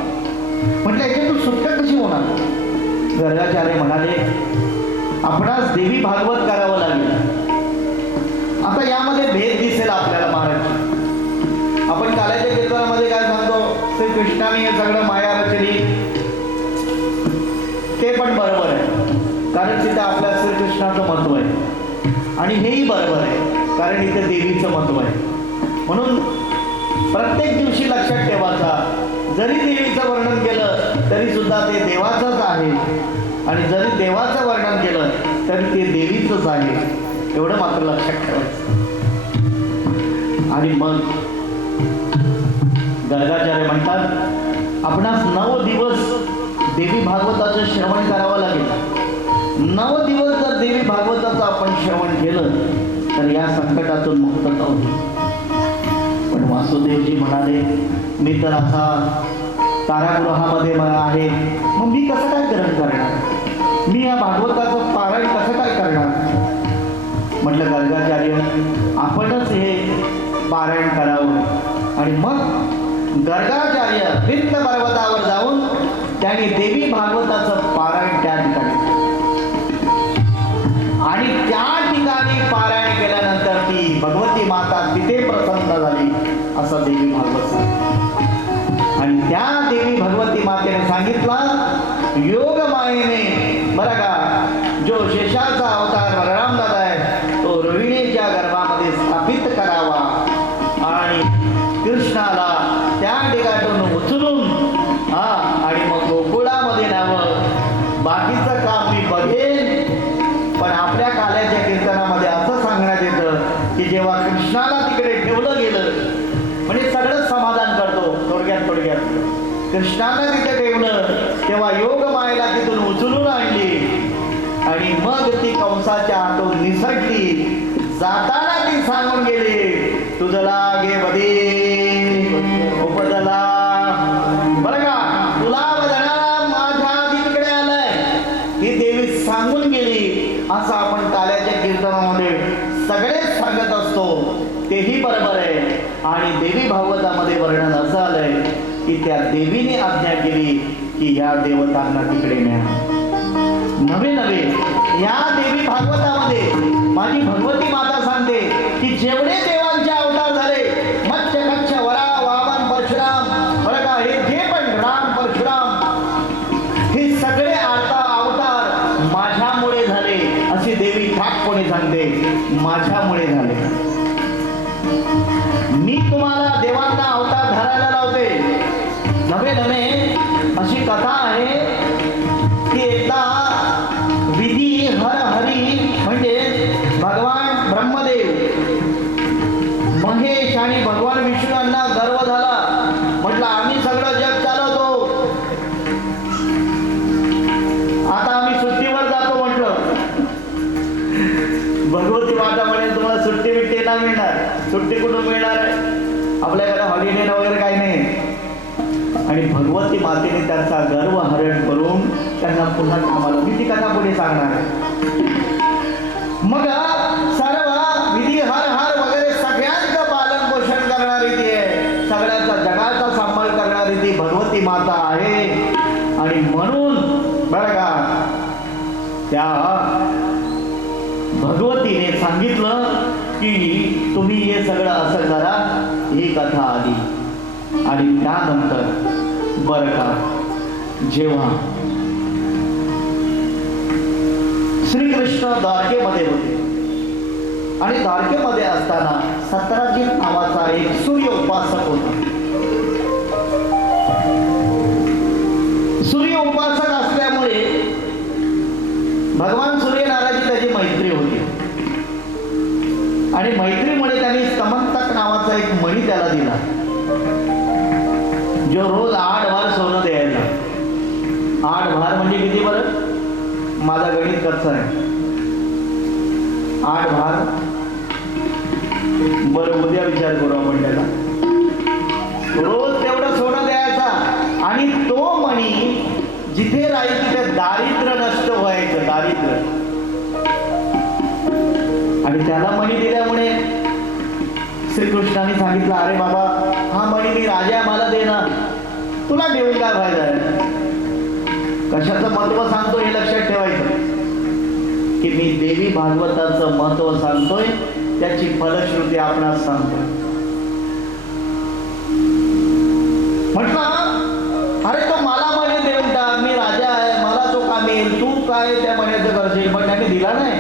म्हटलं याच्यातून सुटका कशी होणार? गर्गाचार्य म्हणाले, आपणास देवी भागवत करावं लागेल. आता यामध्ये भेद दिसेल आपल्याला महाराज. आपण काल्याच्या कीर्तनामध्ये काय सांगतो, श्रीकृष्णाने हे सगळं माया रचली, ते पण बरोबर आहे, कारण तिथे आपल्या श्रीकृष्णाचं महत्व आहे. आणि हेही बरोबर आहे, कारण इथे देवीचं महत्व आहे. म्हणून प्रत्येक दिवशी लक्षात ठेवायचा, जरी देवीचं वर्णन केलं तरी सुद्धा ते देवाचंच आहे, आणि जरी देवाचं वर्णन केलं तरी ते देवीचंच आहे, एवढं मात्र लक्षात ठेवायचं. आणि मग गर्गाचार्य म्हणतात, आपणास 9 दिवस देवी भागवताचं श्रवण करावं लागेल. 9 दिवस जर देवी भागवताचं आपण श्रवण केलं तर या संकटातून मुक्तता होईल. पण वासुदेवजी म्हणाले, मी तर असा कारागृहामध्ये आहे, मग मी कसं काय ग्रहण करणार? मी या भागवताचं पारायण कसं काय करणार? म्हटलं गर्गाचार्य, आपणच हे पारायण करावं. आणि मग गर्गाचार्य विंध्य पर्वतावर जाऊन त्यांनी देवी भागवताचं पारायण त्या ठिकाणी, आणि त्या ठिकाणी पारायण केल्यानंतर ती भगवती माता तिथे प्रसन्न झाली, असं देवी भागवत सांगतात. आणि त्या देवी भगवती मातेने सांगितलं, योग मायेने, बरं का, जो शेषाचा अवतार बलराम दादा आहे तो रोहिणीच्या गर्भामध्ये स्थापित करावा, आणि कृष्णाला त्या ठिकाणून उचलून आणि मग गोकुळामध्ये न्यावं. बाकीचं काम मी बघेन. पण आपल्या काल्याच्या कीर्तनामध्ये असं सांगण्यात येतं की जेव्हा कृष्णाला तिकडे ठेवलं गेलं, म्हणजे सगळं समाधान करतो. थोडक्यात कृष्णाला तिथे ठेवलं तेव्हा योग मायेला तिथून उचलून आणली, आणि मग ती कंसाच्या हातून निसटली. जाताना ती सांगून गेली, तुझला गे बदी उपदला, बरं का, तुला बदला माझ्या आधी तिकडे आलाय, ही देवी सांगून गेली. असं आपण काल्याच्या कीर्तनामध्ये सगळेच सांगत असतो, तेही बरोबर आहे. आणि देवी भागवतामध्ये वर्णन असं आलंय की त्या देवीने आज्ञा केली की या देवतांना तिकडे न्या. नवे या देवी भागवतामध्ये माझी भगवती माता सांगते की जेवढे देवांचे अवतार झाले, मत्स्य कच्छ वरा वामन परशुराम, बरं का, हे जे पण राम परशुराम, हे सगळे आता सांगते माझ्यामुळे झाले. मी तुम्हाला देवांना अवतार धरायला लावते. नव्हे नव्हे अशी कथा आहे की एकदा विधी हर हरी म्हणजे भगवान ब्रह्मदेव, महेश आणि भगवान विष्णू यांना गर्व झाला. म्हटलं आम्ही सगळं जग चालवतो, आता आम्ही सुट्टीवर जातो. म्हटलं भगवती माता म्हणे तुम्हाला सुट्टी बिट्टी नाही मिळणार. सुट्टी कुठून मिळणार आहे, आपल्याकडे हॉलिडे वगैरे काही नाही. आणि भगवती मातेने त्यांचा गर्व हरण करून त्यांना पुन्हा कामाला. मी ती कथा पुढे सांगणार आहे. मग सर्व विधी हर हर वगैरे सगळ्यांचं पालन पोषण करणारी ती आहे, सगळ्यांचा जगाचा सांभाळ करणारी ती भगवती माता आहे. आणि म्हणून बरं का त्या भगवतीने सांगितलं की तुम्ही हे सगळं असं करा. ही कथा आली. आणि त्यानंतर बरं का जेव्हा श्रीकृष्ण द्वारकेमध्ये होते आणि द्वारकेमध्ये असताना सत्राजित नावाचा एक सूर्य उपासक होता. सूर्य उपासक असल्यामुळे भगवान सूर्यनारायणाची त्याची मैत्री होती. आणि मैत्रीमुळे त्यांनी समंतक नावाचा एक मणी त्याला दिला, जो रोज 8 भार सोनं द्यायचा. 8 भार म्हणजे किती बरं, माझा गणित कच्चा आहे. 8 भार बरं, उद्या विचार करू आपण त्याला. रोज तेवढं सोनं द्यायचा आणि तो मणी जिथे राहील तिथे दारिद्र्य नष्ट व्हायचं, दारिद्र्य. आणि त्याला मणी दिल्यामुळे श्रीकृष्णाने सांगितलं अरे बाबा हा मणी मी राजा मला दे ना, तुला देऊन काय फायदा आहे. कशाचं महत्व सांगतो हे लक्षात ठेवायचं की मी देवी भागवताचं महत्व सांगतोय, त्याची फलश्रुती आपणास सांगतोय. म्हटलं अरे तो मला मणी देऊन टाक, मी राजा आहे, मला तो कामेल, तू काय त्या मण्याचं करशील. पण त्याने दिला नाही.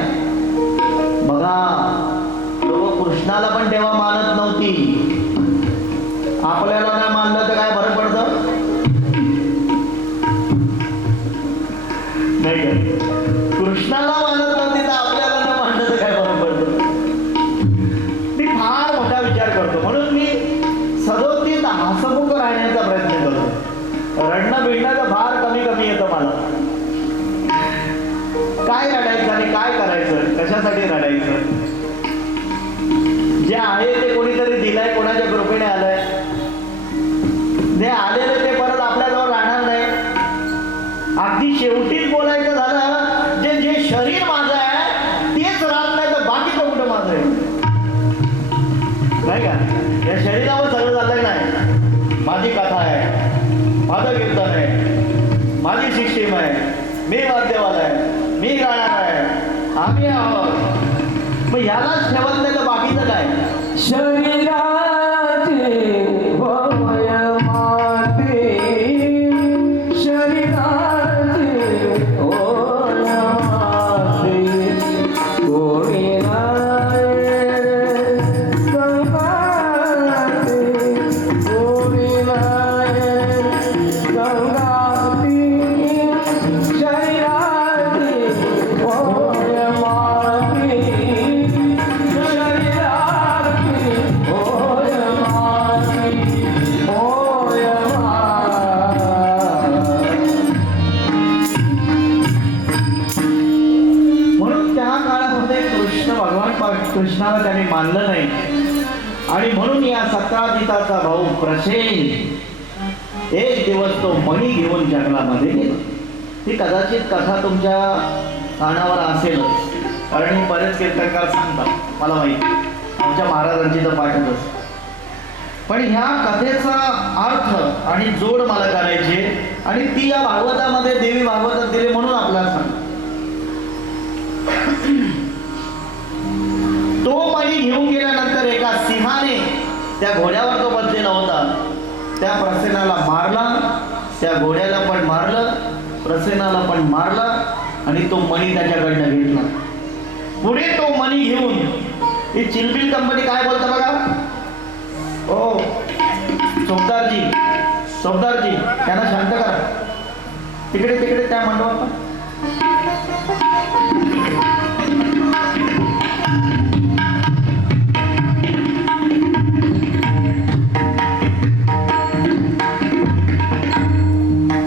बघा लोक कृष्णाला पण तेव्हा मानत नव्हती. आपल्याला नाही मानलं तर काय फरक पडतं नाही का. कृष्णाला मानत नव्हती तर आपल्याला न मानलं तर काय फरक पडतं. मी फार मोठा विचार करतो, म्हणून मी सदोतीत हसमुख राहण्याचा प्रयत्न करतो. रडणं बिडणं फार कमी कमी येतं मला. काय रडायचं आणि काय करायचं, कशासाठी रडायचं. जे आहे ते कोणीतरी दिलंय, कोणाच्या कृपेने आलंय. जे आलेले ते परत आपल्याजवळ राहणार नाही. अगदी शेवटीच बोलायचं झालं, जे जे शरीर माझं आहे तेच राहत नाही तर बाकीचं कुठं माझं आहे नाही का. या शरीरावर सगळं झालंय नाही. माझी कथा आहे, माझं कीर्तन आहे, माझी सिस्टीम आहे, मी वाद्यवाला आहे, मी गाणार आहे, आम्ही आहोत. मग ह्यालाच ठेवत नाही तर बाकीचं काय. शरीराचे होय माते, शरीराचे होय माते, कोणी नाही गंगाते, कोणी नाही गंगाते. शरीराचे होय माते, कृष्णाला त्याने मानलं नाही. आणि म्हणून या सत्राजिताचा भाऊ प्रसेन एक दिवस तो मणी घेऊन जंगलामध्ये गेला. ही कदाचित कथा तुमच्या कानावर असेलच, कारण हे बरेच कीर्तनकार सांगतात, मला माहिती, आमच्या महाराजांची तर पाठच असते. पण ह्या कथेचा अर्थ आणि जोड मला करायची आणि ती या भागवतामध्ये देवी भागवतात दिली म्हणून आपल्याला सांग. तो मणी घेऊन गेल्यानंतर एका सिंहाने त्या घोड्यावर तो बसलेला होता त्या प्रसेनाला मारला, त्या घोड्याला पण मारलं, प्रसेनाला पण मारलं आणि तो मणी त्याच्याकडनं घेतला. पुढे तो मणी घेऊन ही चिलबिल कंपनी काय बोलतं बघा. ओ चौकदारजी त्यांना शांत करा. तिकडे त्या मंडपात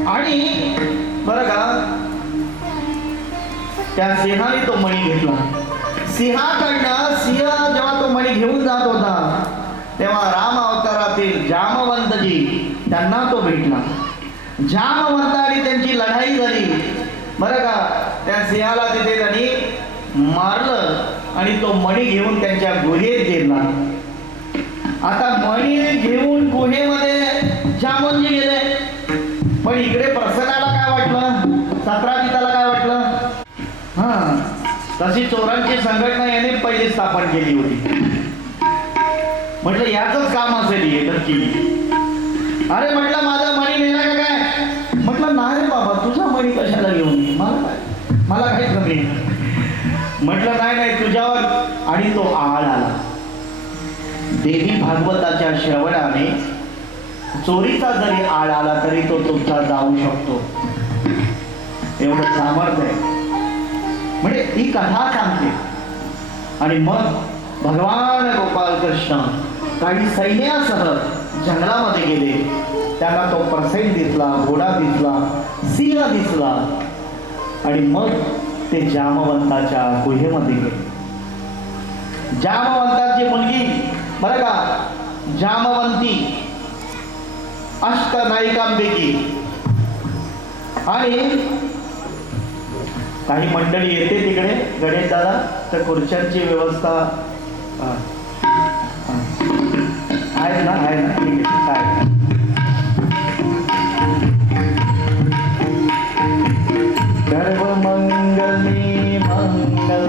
आणि बरं का त्या सिंहाने तो मणी घेतला. सिंहाकडनं सिंह जेव्हा तो मणी घेऊन जात होता तेव्हा राम अवतारातील जामवंतजी त्यांना तो भेटला. जामवंत आणि त्यांची लढाई झाली. बरं का त्या सिंहाला तिथे त्यांनी मारलं आणि तो मणी घेऊन त्यांच्या गुहेत गेला. आता मणी घेऊन गुहेमध्ये जामवंतजी गेले. पण इकडे प्रसंगाला काय वाटलं, सत्राजिताला काय वाटलं, हा तशी चोरांची संघटना याने पहिली स्थापन केली होती. म्हटलं याच काम असेल हे नक्की. अरे म्हटलं माझा मणी नेला का काय. म्हटलं नाही रे बाबा, तुझा मणी कशाला घेऊन ये, मला काय कमी. म्हटलं नाही तुझ्यावर. आणि तो आळ आला. देवी भागवताच्या श्रवणाने चोरीचा जरी आळ आला तरी तो तुमचा जाऊ शकतो, एवढं सामर्थ्य आहे. म्हणजे ही कथा सांगते. आणि मग भगवान गोपाल कृष्ण काही सैन्यासह जंगलामध्ये गेले. त्यांना तो प्रसन्न दिसला, घोडा दिसला, सिंह दिसला. आणि मग ते जामवंताच्या गुहेमध्ये गेले. जामवंताची मुलगी बरं का, जामवंती अष्टनायिकांपैकी. आणि काही मंडळी येते तिकडे गणेश दादा, तर खुर्च्यांची व्यवस्था आहे ना ठीक आहे. काय सर्वमंगली मंगले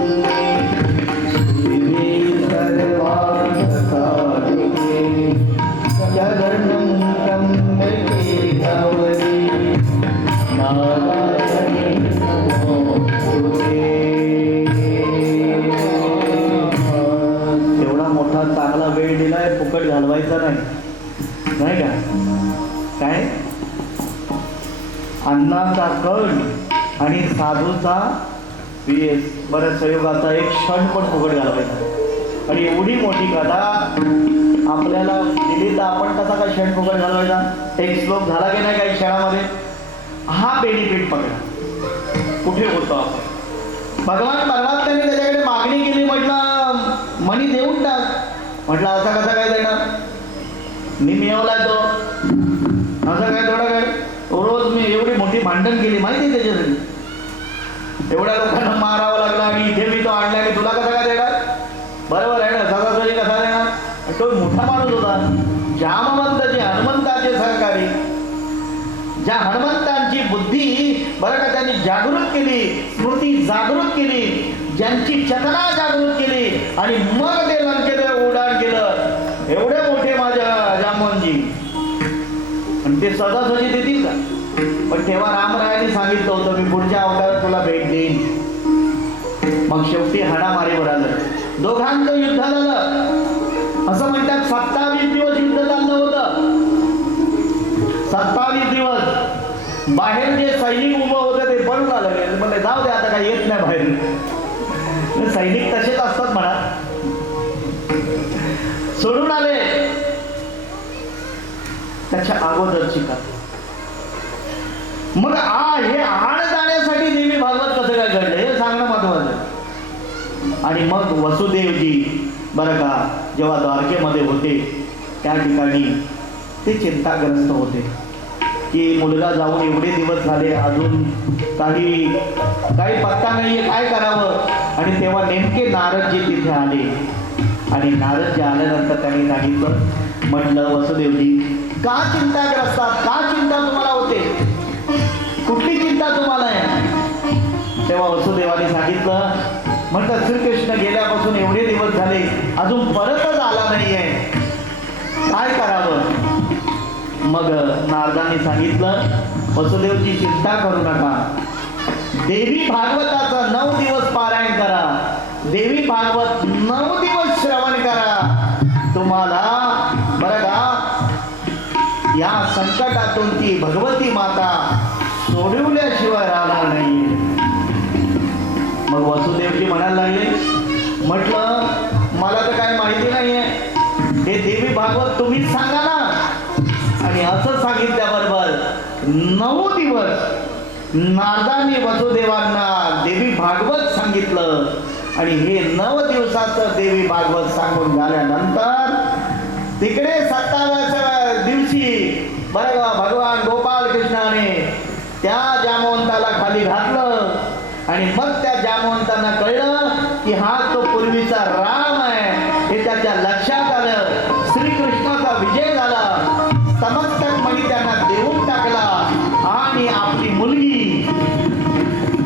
शिवे सर्वार्थ साधिके शरणं त्र्यंबके गौरी नारायणी नमोस्तुते. एवढा मोठा चांगला वेळ दिलाय, फुकट घालवायचा नाही का. काय अन्नाचा कण आणि साधूचा PS बऱ्याच संयोगाचा एक क्षण पण फुकट घालवायचा. आणि एवढी मोठी कथा आपल्याला दिली तर आपण कसा काय क्षण फुकट घालवायचा. एक श्लोक झाला की नाही काही क्षणामध्ये. हा बेनिफिट पकडा कुठे होतो आपण. भगवान परमात्म्याने त्याच्याकडे मागणी केली. म्हटलं मणी देऊन टाक. म्हटलं असा कसा काय देणार, मी मिळवलाय तो, असं काय थोडं काय. रोज मी एवढी मोठी भांडण केली माहिती आहे त्याच्यासाठी. एवढ्या लोकांना मारावं लागलं आणि इथे मी तो आणला आणि तुला कसा काय देणार. बरोबर आहे ना, सगळं कसा देणार. तो मोठा माणूस होता जामवंत, जे हनुमंताचे सहकारी, ज्या हनुमंतांची बुद्धी बरं का त्यांनी जागृत केली, स्मृती जागृत केली, ज्यांची चेतना जागृत केली. आणि मग ते लंकेत उड्डाण केलं. एवढे मोठे माझ्या जामवंतजी. आणि ते सहजासहजी देतील का. पण तेव्हा रामरायांनी सांगितलं होतं मी पुढच्या अवतारात तुला भेट देईन. मग शेवटी हाणामारीवर आलं. दोघांचं युद्ध झालं. असं म्हणतात 27 दिवस युद्ध चाललं होतं. 27 दिवस बाहेर जे सैनिक उभं होतं ते पळून आलं. म्हणजे जाऊ दे आता काही येत नाही बाहेर. सैनिक तसेच असतात म्हणा. सोडून आले. त्याच्या अगोदरची कथा. मग हे आड जाण्यासाठी देवी भागवत कसं काय घडलं हे सांगणं महत्वाचं. आणि मग वसुदेवजी बरं का जेव्हा द्वारकेमध्ये होते त्या ठिकाणी ते चिंताग्रस्त होते की मुलगा जाऊन एवढे दिवस झाले, अजून काही पत्ता नाहीये, काय करावं. आणि तेव्हा नेमके नारदजी तिथे आले. आणि नारदजी आल्यानंतर त्यांनी सांगितलं, म्हटलं वसुदेवजी का चिंताग्रस्तात, का चिंता तुम्हाला होते, कुठली चिंता तुम्हाला आहे. तेव्हा वसुदेवाने सांगितलं, म्हटलं श्रीकृष्ण गेल्यापासून एवढे दिवस झाले अजून परतच आला नाहीये, काय करावं. मग नारदांनी सांगितलं, वसुदेवची चिंता करू नका, देवी भागवताचं 9 दिवस पारायण करा. देवी भागवत 9 दिवस श्रवण करा. तुम्हाला बरं का या संकटातून ती भगवती माता सोडवल्याशिवाय राहणार नाही. मग वसुदेवजी म्हणायला लागले, म्हटलं मला तर काय माहिती नाहीये, हे देवी भागवत तुम्हीच सांगा ना. आणि असं सांगितल्याबरोबर 9 दिवस नारदांनी वसुदेवांना देवी भागवत सांगितलं. आणि हे 9 दिवसाचं देवी भागवत सांगून झाल्यानंतर तिकडे 27व्या दिवशी बरं का भगवान गोपाल कृष्णाने त्या जामवंताला खाली घातलं. आणि मग त्या जामवंतांना कळलं की हा तो पूर्वीचा राम आहे हे त्याच्या लक्षात आलं. श्रीकृष्णाचा विजय झाला. समस्तक मणी त्यांना देऊन टाकला. आणि आपली मुलगी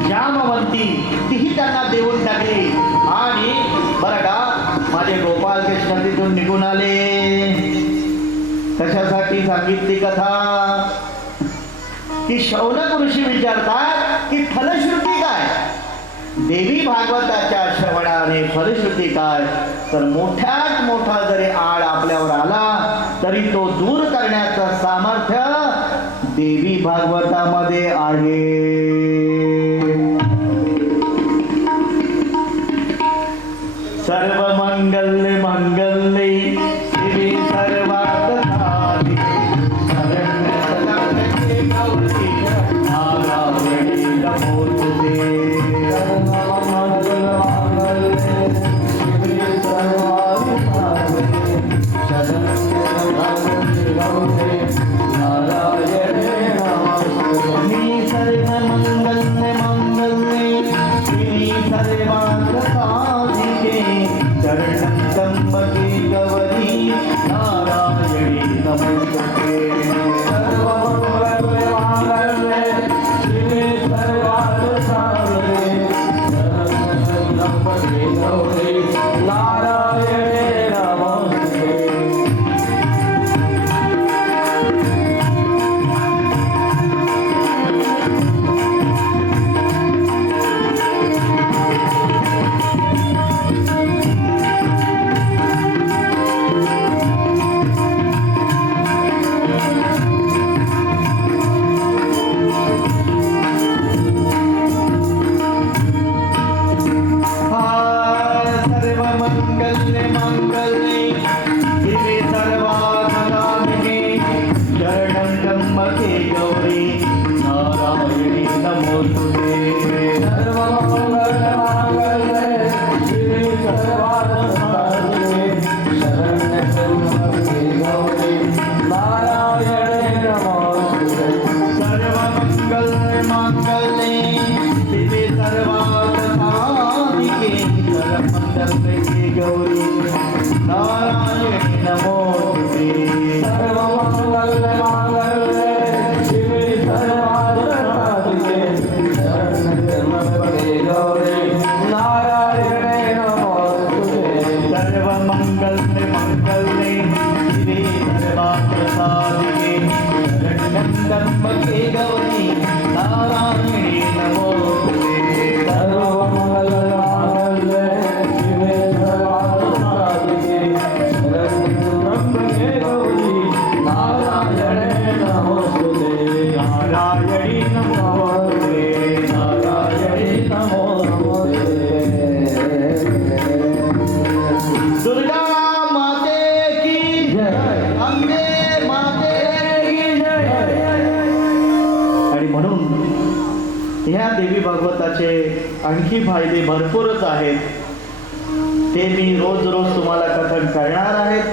जामवंती तीही त्यांना देऊन टाकली. आणि बरं का माझे गोपाल कृष्ण तिथून निघून आले. कशासाठी सांगितली कथा की शौनक ऋषी विचारतात की फलश्रुती काय. देवी भागवताच्या श्रवणाने फलश्रुती काय, तर मोठ्यात मोठा जरी आड आपल्यावर आला तरी तो दूर करण्याचं सामर्थ्य देवी भागवतामध्ये आहे. सर्व मंगल्य मंगल्ये शिवे सर्वार्थ साधिके शरण्य शरण्ये गौरी नारायणी नमोस्तुते. ह्या देवी भागवताचे आणखी फायदे भरपूरच आहेत. ते मी रोज रोज तुम्हाला कथन करणार आहेत.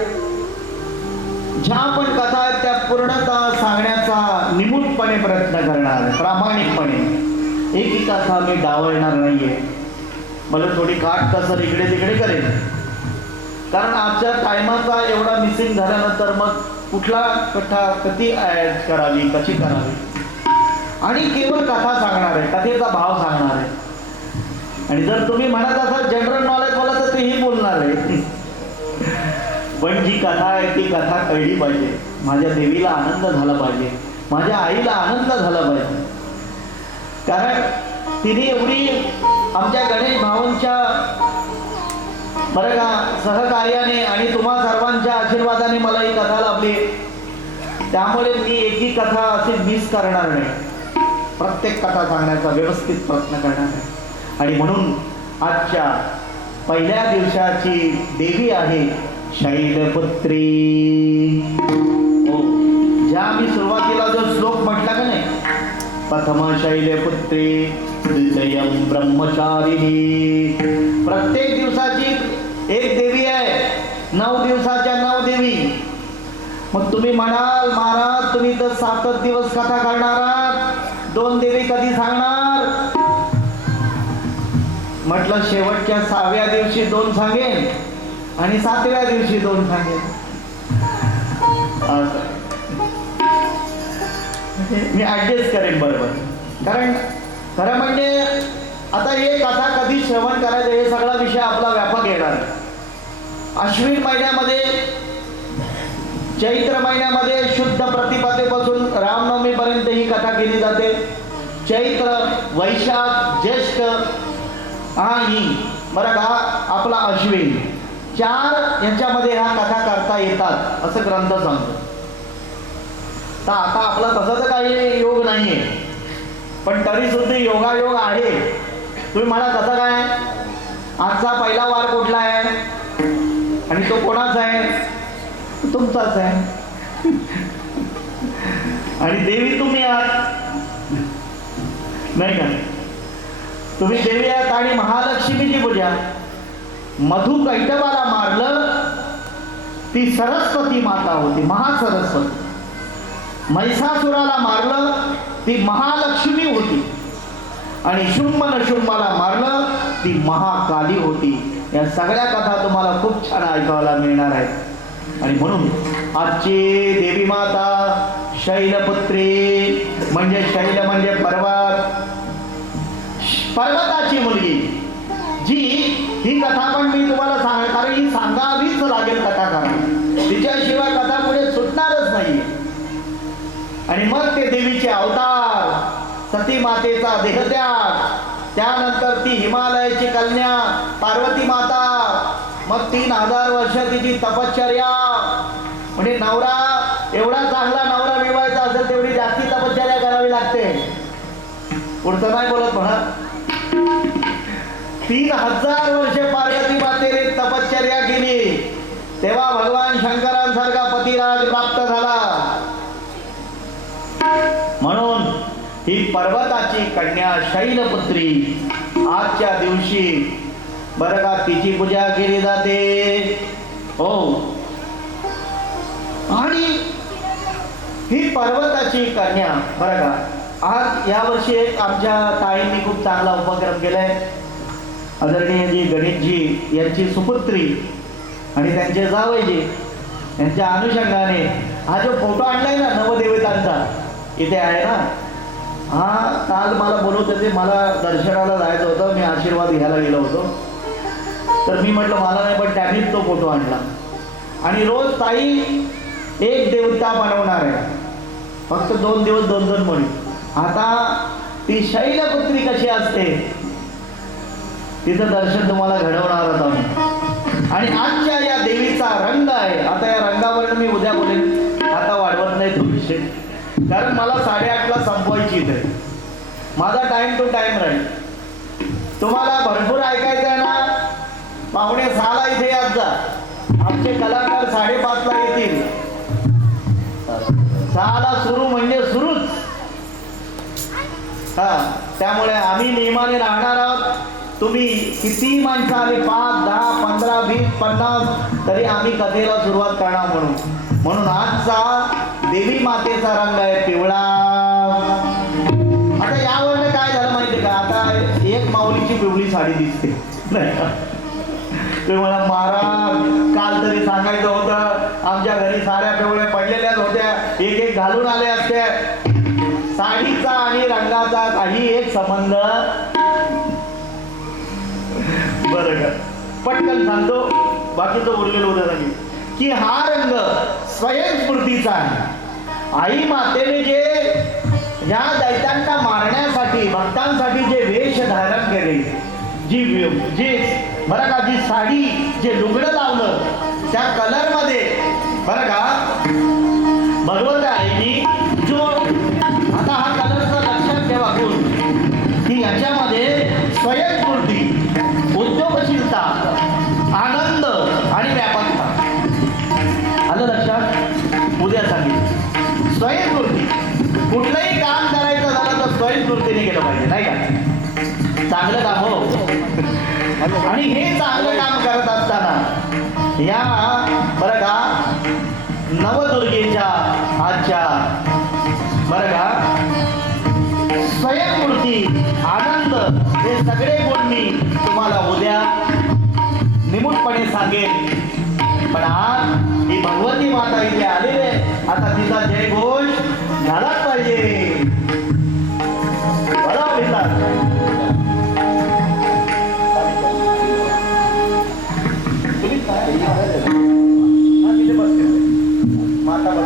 ज्या पण कथा आहेत त्या पूर्णतः सांगण्याचा निमूटपणे प्रयत्न करणार, प्रामाणिकपणे. एक कथा मी डावलणार नाहीये. मला थोडी काट कसर इकडे तिकडे करेन, कारण आजच्या टायमाचा एवढा मिसिंग झाल्यानंतर मग कुठला कथा कधी ऍड करावी, कशी करावी, आणि केवळ कथा सांगणार आहे, कथेचा भाव सांगणार आहे. आणि जर तुम्ही म्हणत असाल जनरल नॉलेज मला, तर तेही बोलणार आहे. पण जी कथा आहे ती कथा कळली पाहिजे. माझ्या देवीला आनंद झाला पाहिजे, माझ्या आईला आनंद झाला पाहिजे. कारण तिने एवढी आमच्या गणेश भावांच्या बरं का, सहकार्याने आणि तुम्हा सर्वांच्या आशीर्वादाने मला ही कथा लाभली. त्यामुळे मी एकही कथा अशी मिस करणार नाही. प्रत्येक कथा सांगण्याचा व्यवस्थित प्रयत्न करणार आहे. आणि म्हणून आजच्या पहिल्या दिवसाची देवी आहे शैलपुत्री. हो, ज्या मी सुरुवातीला जो श्लोक म्हटला का नाही, प्रथम शैलपुत्री द्वितीयं ब्रह्मचारिणी. प्रत्येक दिवसाची एक देवी आहे, 9 दिवसाच्या 9 देवी. मग तुम्ही म्हणाल महाराज तुम्ही तर 7 दिवस कथा करणार आहात, 2 देवी कधी सांगणार? म्हटलं शेवटच्या 6व्या दिवशी 2 सांगेन आणि 7व्या दिवशी 2 सांगेन. असं मी ऍडजस्ट करेन बरोबर. कारण खरं म्हणजे आता हे कथा कधी श्रवण करायचं हे सगळा विषय आपला व्यापक येणार आहे. अश्विन महिन्यामध्ये, चैत्र महिन्यामध्ये शुद्ध प्रतिपदेपासून रामनवमीपर्यंत ही कथा केली जाते. चैत्र, वैशाख, ज्येष्ठ आणि बरं का आपला अश्विन, 4 यांच्यामध्ये ह्या कथा करता येतात असं ग्रंथ सांगतो. तर आता आपला तसा तर काही योग नाहीये, पण तरी सुद्धा योगायोग आहे. तुम्ही म्हणा कसं काय, आजचा पहिला वार कुठला आहे आणि तो कोणाचा आहे? तुमचाच आहे. आणि देवी तुम्ही आहात नाही का? तुम्ही देवी आहात. आणि महालक्ष्मीची पूजा, मधु कैटवाला मारलं ती सरस्वती माता होती, महासरस्वती. महिषासुराला मारलं ती महालक्ष्मी होती. आणि शुंभ नशुंभाला मारलं ती महाकाली होती. या सगळ्या कथा तुम्हाला खूप छान ऐकायला मिळणार आहेत. आणि म्हणून आजची देवी माता शैलपुत्री म्हणजे शैल म्हणजे पर्वत, पर्वताची मुलगी, जी ही कथा पण मी तुम्हाला सांग, कारण ही सांगावीच लागेल कथा करा, तिच्याशिवाय कथा पुढे सुटणारच नाही. आणि मग ते देवीचे अवतार, सती मातेचा देहत्याग, त्यानंतर ती हिमालयाची कन्या पार्वती माता, मग 3000 वर्ष तिची तपश्चर्या. म्हणजे नवरा एवढा चांगला नवरा मिळवायचा असेल तेवढी जास्ती तपश्चर्या करावी लागते. पुढचं नाही बोलत म्हणा. 3000 वर्षे पार्वती मातेने तपश्चर्या केली, तेव्हा भगवान शंकरांसारखा पतिराज प्राप्त झाला. म्हणून ही पर्वताची कन्या शैलपुत्री आजच्या दिवशी बरं का तिची पूजा केली जाते. हो, आणि ही पर्वताची कन्या बरं का आज यावर्षी एक आमच्या ताईंनी खूप चांगला उपक्रम केलाय. आदरणीय जी गणेशजी यांची सुपुत्री आणि त्यांचे जावईजी यांच्या अनुषंगाने हा जो फोटो आणलाय ना नवदेवतांचा इथे आहे ना, हा काल मला बोलवत होते, मला दर्शनाला जायचं होतं, मी आशीर्वाद घ्यायला गेलो होतो. तर मी म्हटलं मला नाही, पण त्यांनीच तो फोटो आणला. आणि रोज ताई एक देवता बनवणार आहे, फक्त 2 दिवस 2 म्हणे. आता ती शैलपुत्री कशी असते तिचं दर्शन तुम्हाला घडवणार आहोत आम्ही. आणि आजच्या या देवीचा रंग आहे, आता या रंगावर मी उद्या बोलेन, आता वाढवत नाही तो विषय, कारण मला 8:30ला संपवायची इथे. माझा टाइम टू टाइम राहील. तुम्हाला भरपूर ऐकायचं आहे ना, 5:45ला इथे यात जा. आमचे कलाकार 5:30ला येतील. 6ला सुरू म्हणजे सुरूच. हा, त्यामुळे आम्ही नियमाने राहणार आहोत. तुम्ही किती माणसं आले, 5, 10, 15, 20, 50, तरी आम्ही कथेला सुरुवात करणार. म्हणून आजचा देवी मातेचा रंग आहे पिवळा. आता यावर काय झालं माहितीये का, आता एक माऊलीची पिवळी साडी दिसते. तुम्ही मला महाराज काल तरी सांगायचं होतं, आमच्या घरी साड्या पिवळ्या पडलेल्याच होत्या, एक एक घालून आले असते. साडीचा आणि रंगाचा काही एक संबंध. बरं का, पटकन सांगतो, बाकीचं उरलेलं होतं सांगितलं की हा रंग स्वयंस्फूर्तीचा आहे. आई मातेने जे या दैत्यांना मारण्यासाठी भक्तांसाठी जे वेश धारण केले, जी बरं का, जी साडी जे लुगडं लावलं त्या कलरमध्ये बरं का भगवंत आहे की जो आता हा कलरचा लक्षात ठेवा कोण की याच्यामध्ये स्वयंस्फूर्ती, उद्योगशीलता, आनंद आणि व्यापकता आलं लक्षात. उद्या सांगितलं स्वयंस्फूर्ती, कुठलंही काम करायचं झालं तर स्वयंस्फूर्तीने केलं पाहिजे नाही का, चांगलं काम हो. आणि हे चांगलं काम करत असताना या बरं का नवदुर्गेच्या आजच्या बरं का स्वयंस्फूर्ती, आनंद हे सगळे गुण मी तुम्हाला उद्या निमूटपणे सांगेन. पण आज ही भगवती माता इथे आलेली आहे, आता तिचा जयघोष झालाच पाहिजे. बरं विचार माता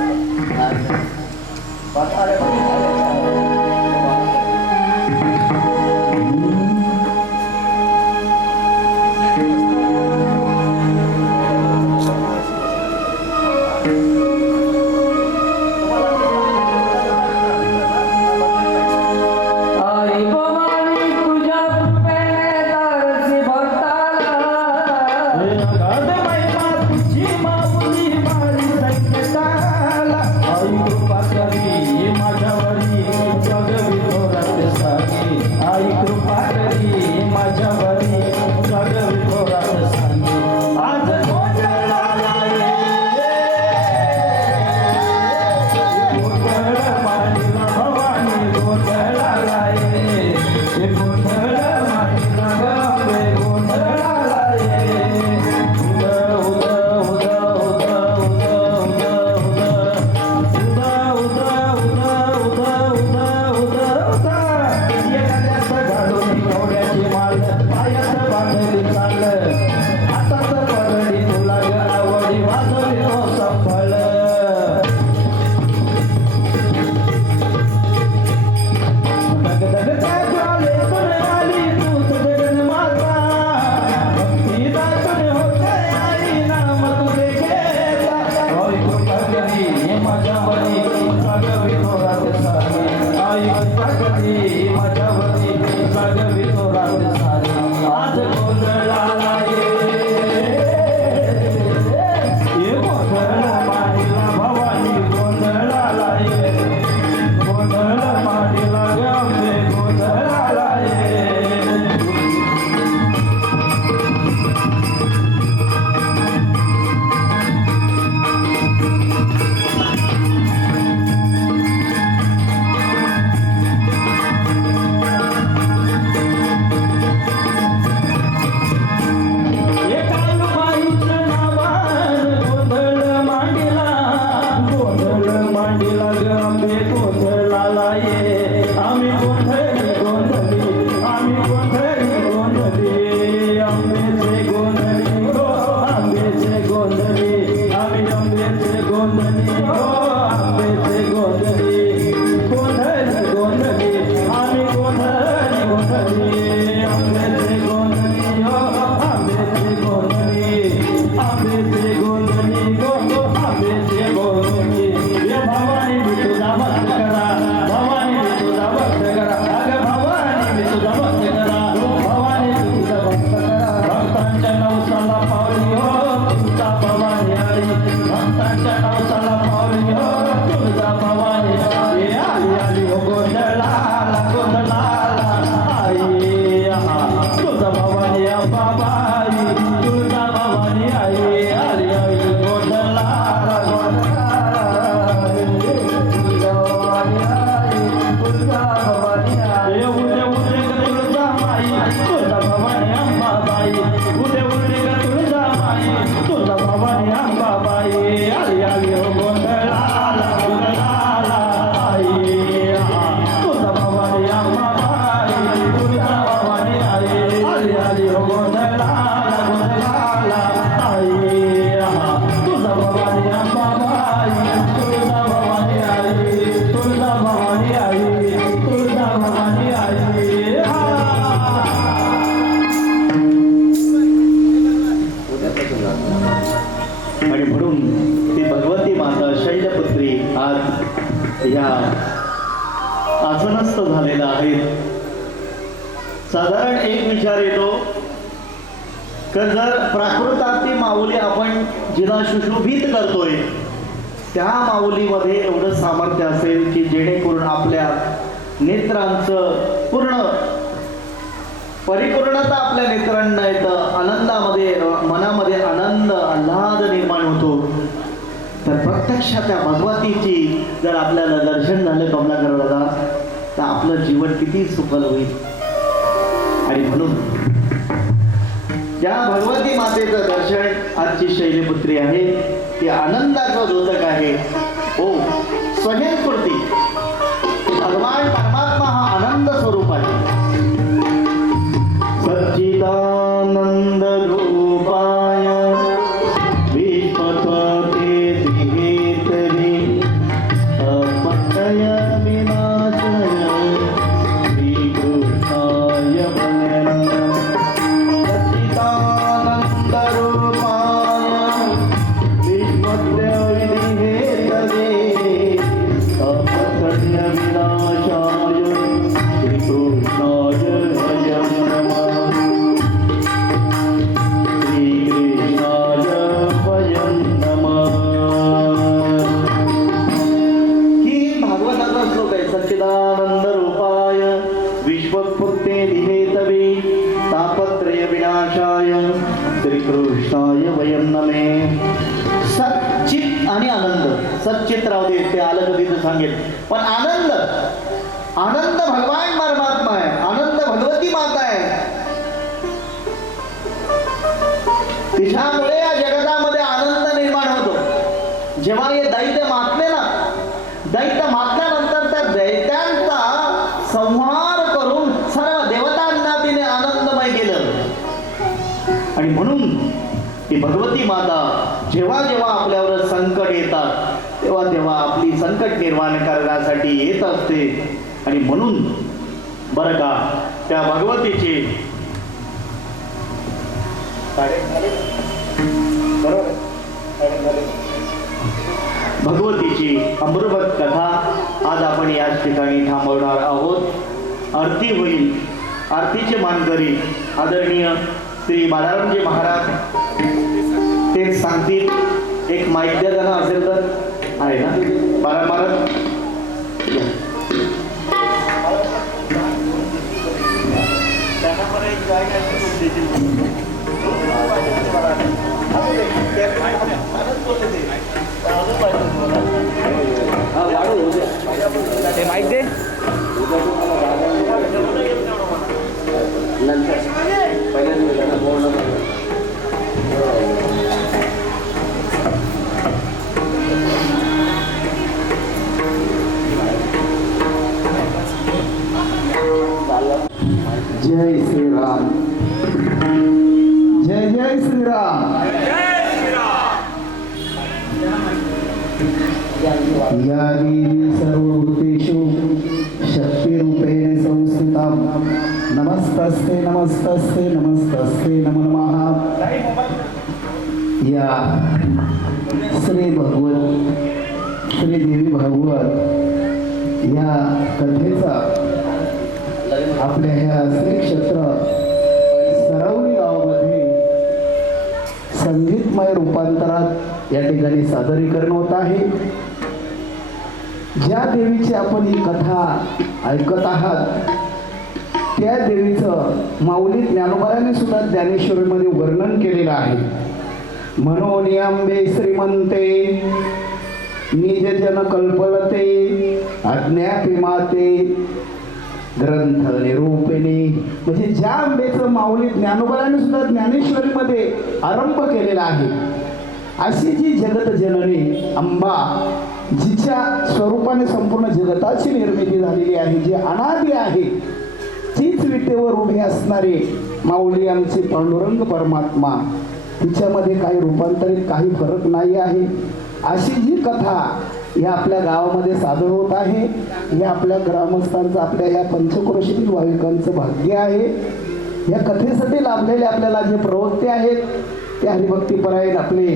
आणि म्हणून ती भगवती माता शैलपुत्री आज या आसनस्थ झालेला आहे. साधारण एक विचार येतो की जर प्राकृताची माऊली आपण जिला सुशोभित करतोय त्या माऊलीमध्ये एवढं सामर्थ्य असेल की जेणेकरून आपल्या नेत्रांचं पूर्ण परिपूर्णता आपल्या नेत्रांना येतं, आनंदामध्ये मनामध्ये आनंद आल्हाद निर्माण होतो. तर प्रत्यक्षात त्या भगवतीची जर आपल्याला दर्शन झालं कमलाकरला तर आपलं जीवन किती सुखद होईल. आणि म्हणून ज्या भगवती मातेचं दर्शन आजची शैलपुत्री आहे ती आनंदाचं द्योतक आहे. हो, स्वयंस्फूर्ती भगवान परमात्मा हा आनंद स्वरूप आहे. सच्चिदानंद रूपाय विश्वपते दिहेतरी अपत्यय विनाशय श्रीकृष्णाय वन्दनम्. सच्चिदानंद रूपाय विश्वपते दिहेतरी अपत्यय विनाशाय श्रीकृष्णाय सच्चिदानंद रूपाय विश्वपुत्ते दिहेतवे तापत्रय विनाशाय श्रीकृष्णाय वयं नमे. सच्चित आणि आनंद, सच्चित राहू दे ते आलं कधी तर सांगेल, पण आनंद आनंद भगवान परमात्मा आहे, आनंद भगवती माता आहे. तिच्यामुळे या जगतामध्ये आनंद निर्माण होतो. जेव्हा हे दैत्य मातले ना, दैत्य मातल्यानंतर त्या दैत्यांचा संहार करून सर्व देवतांना तिने आनंदमय केलं. आणि म्हणून ती भगवती माता जेव्हा जेव्हा आपल्यावर संकट येतात तेव्हा तेव्हा आपली संकट निर्माण करण्यासाठी येत असते. आणि म्हणून बरं का त्या भगवतीची भगवतीची अमृत कथा आज आपण याच ठिकाणी थांबवणार आहोत. आरती होईल. आरतीचे मानकरी आदरणीय श्री बालारामजी महाराज ते सांगतील. एक माहिती द्या त्यांना असेल तर. आहे ना बाला महाराज? ते माईक दे जय श्रीराम. जय जय श्रीराम. या देवी सर्वभूतेषु शक्तिरूपेण संस्थिता. नमस्तस्ते नमस्तस्ते नमस्तस्ते नमो नमः. या श्री भगवत श्री देवी भागवत या कथेचा आपल्या ह्या श्री क्षेत्र सरवली गावामध्ये संगीतमय रूपांतरात या ठिकाणी सादरीकरण होत आहे. ज्या देवीची आपण ही कथा ऐकत आहात त्या देवीचं माऊली ज्ञानोबाने सुद्धा ज्ञानेश्वरीमध्ये वर्णन केलेलं आहे. म्हणून अंबे श्रीमंते निज जन कल्पलते अज्ञापिमाते ग्रंथ निरूपिणी. म्हणजे ज्या आंबेचं माऊली ज्ञानोबाने सुद्धा ज्ञानेश्वरीमध्ये आरंभ केलेला आहे अशी जी जगत जननी अंबा जिच्या स्वरूपाने संपूर्ण जगताची निर्मिती झालेली आहे, जी अनादी आहे, तीच विटेवर उभे असणारे माऊली आमचे पांडुरंग परमात्मा, तिच्यामध्ये काही रूपांतरित काही फरक नाही आहे. अशी जी कथा या आपल्या गावामध्ये सादर होत आहे हे आपल्या ग्रामस्थांचं आपल्या या पंचक्रोशीतील भाविकांचं भाग्य आहे. या कथेसाठी लाभलेले आपल्याला जे प्रवक्ते आहेत ते हरिभक्तीपरायण आपले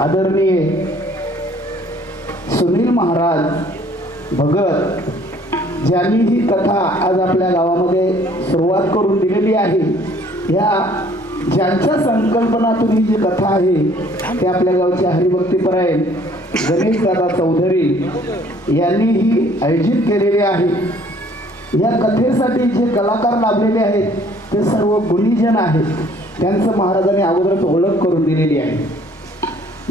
आदरणीय सुनील महाराज भगत, ज्यांनी ही कथा आज आपल्या गावामध्ये सुरुवात करून दिलेली आहे, ह्या ज्यांच्या संकल्पनातून ही जी कथा आहे ते आपल्या गावचे हरिभक्तीपरायण गणेशदादा चौधरी यांनी ही आयोजित केलेली आहे. या कथेसाठी जे कलाकार लाभलेले आहेत ते सर्व गुणीजन आहेत. त्यांचं महाराजांनी अगोदरच ओळख करून दिलेली आहे.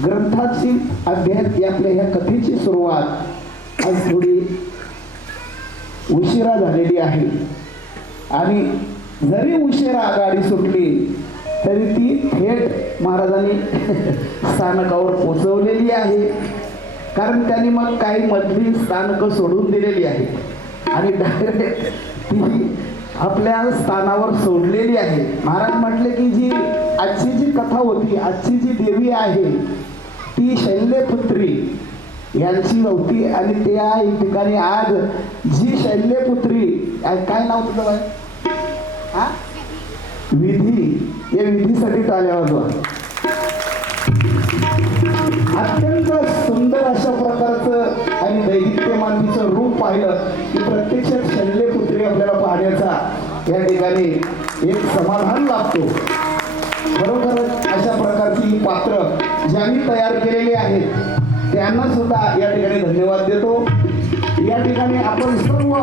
ग्रंथाची अध्याय आपल्या ह्या कथेची सुरुवात आज थोडी उशिरा झालेली आहे आणि जरी उशिरा गाडी सुटली तरी ती थेट महाराजांनी स्थानकावर पोचवलेली आहे. कारण त्यांनी मग काही मधली स्थानकं सोडून दिलेली आहे आणि डायरेक्ट ती आपल्या स्थानावर सोडलेली आहे. महाराज म्हटले की जी आजची जी कथा होती, आजची जी देवी आहे ती शैल्यपुत्री यांची होती आणि त्या ठिकाणी आज जी शैल्यपुत्री, काय नाव तुझं बाय? हा, विधी. या विधीसाठी टाळ्या वाजवा. अत्यंत सुंदर अशा प्रकारचं आणि दैदिप्यमान तिचं रूप पाहिलं की प्रत्यक्षात शल्यपुत्री आपल्याला पाहण्याचा या ठिकाणी एक समाधान लाभतो. खरोखरच अशा प्रकारची ही पात्र ज्यांनी तयार केलेली आहेत त्यांना सुद्धा या ठिकाणी धन्यवाद देतो. या ठिकाणी आपण सर्व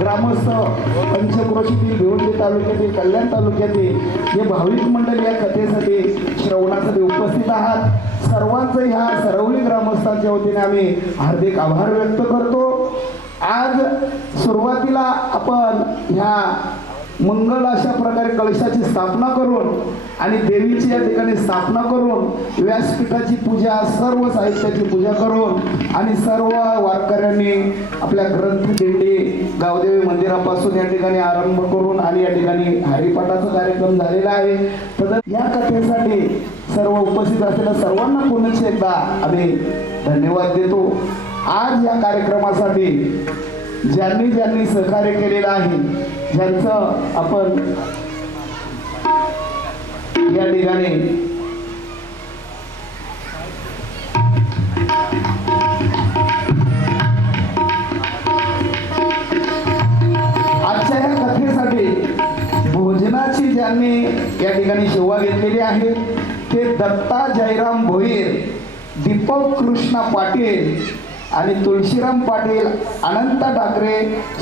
ग्रामस्थ पंचक्रोशीतील भिवंडी तालुक्यातील कल्याण तालुक्यातील जे भाविक मंडळी या कथेसाठी श्रवणासाठी उपस्थित आहात, सर्वांचं ह्या सरवली ग्रामस्थांच्या वतीने आम्ही हार्दिक आभार व्यक्त करतो. आज सुरुवातीला आपण ह्या मंगल अशा प्रकारे कलशाची स्थापना करून आणि देवीची या ठिकाणी स्थापना करून व्यासपीठाची पूजा, सर्व साहित्याची पूजा करून आणि सर्व वारकऱ्यांनी आपल्या ग्रंथ दिंडी गावदेवी मंदिरापासून या ठिकाणी आरंभ करून आणि या ठिकाणी हरिपाठाचा कार्यक्रम झालेला आहे. तर या कथेसाठी सर्व उपस्थित असलेल्या सर्वांना पुन्हा एकदा आम्ही धन्यवाद देतो. आज या कार्यक्रमासाठी ज्यांनी ज्यांनी सहकार्य केलेलं आहे, ज्यांचं आपण या ठिकाणी आजच्या या कथेसाठी भोजनाची ज्यांनी या ठिकाणी सेवा घेतलेली आहे ते दत्ता जयराम भोईर, दीपक कृष्णा पाटील आणि तुळशीराम पाटील, अनंत ठाकरे,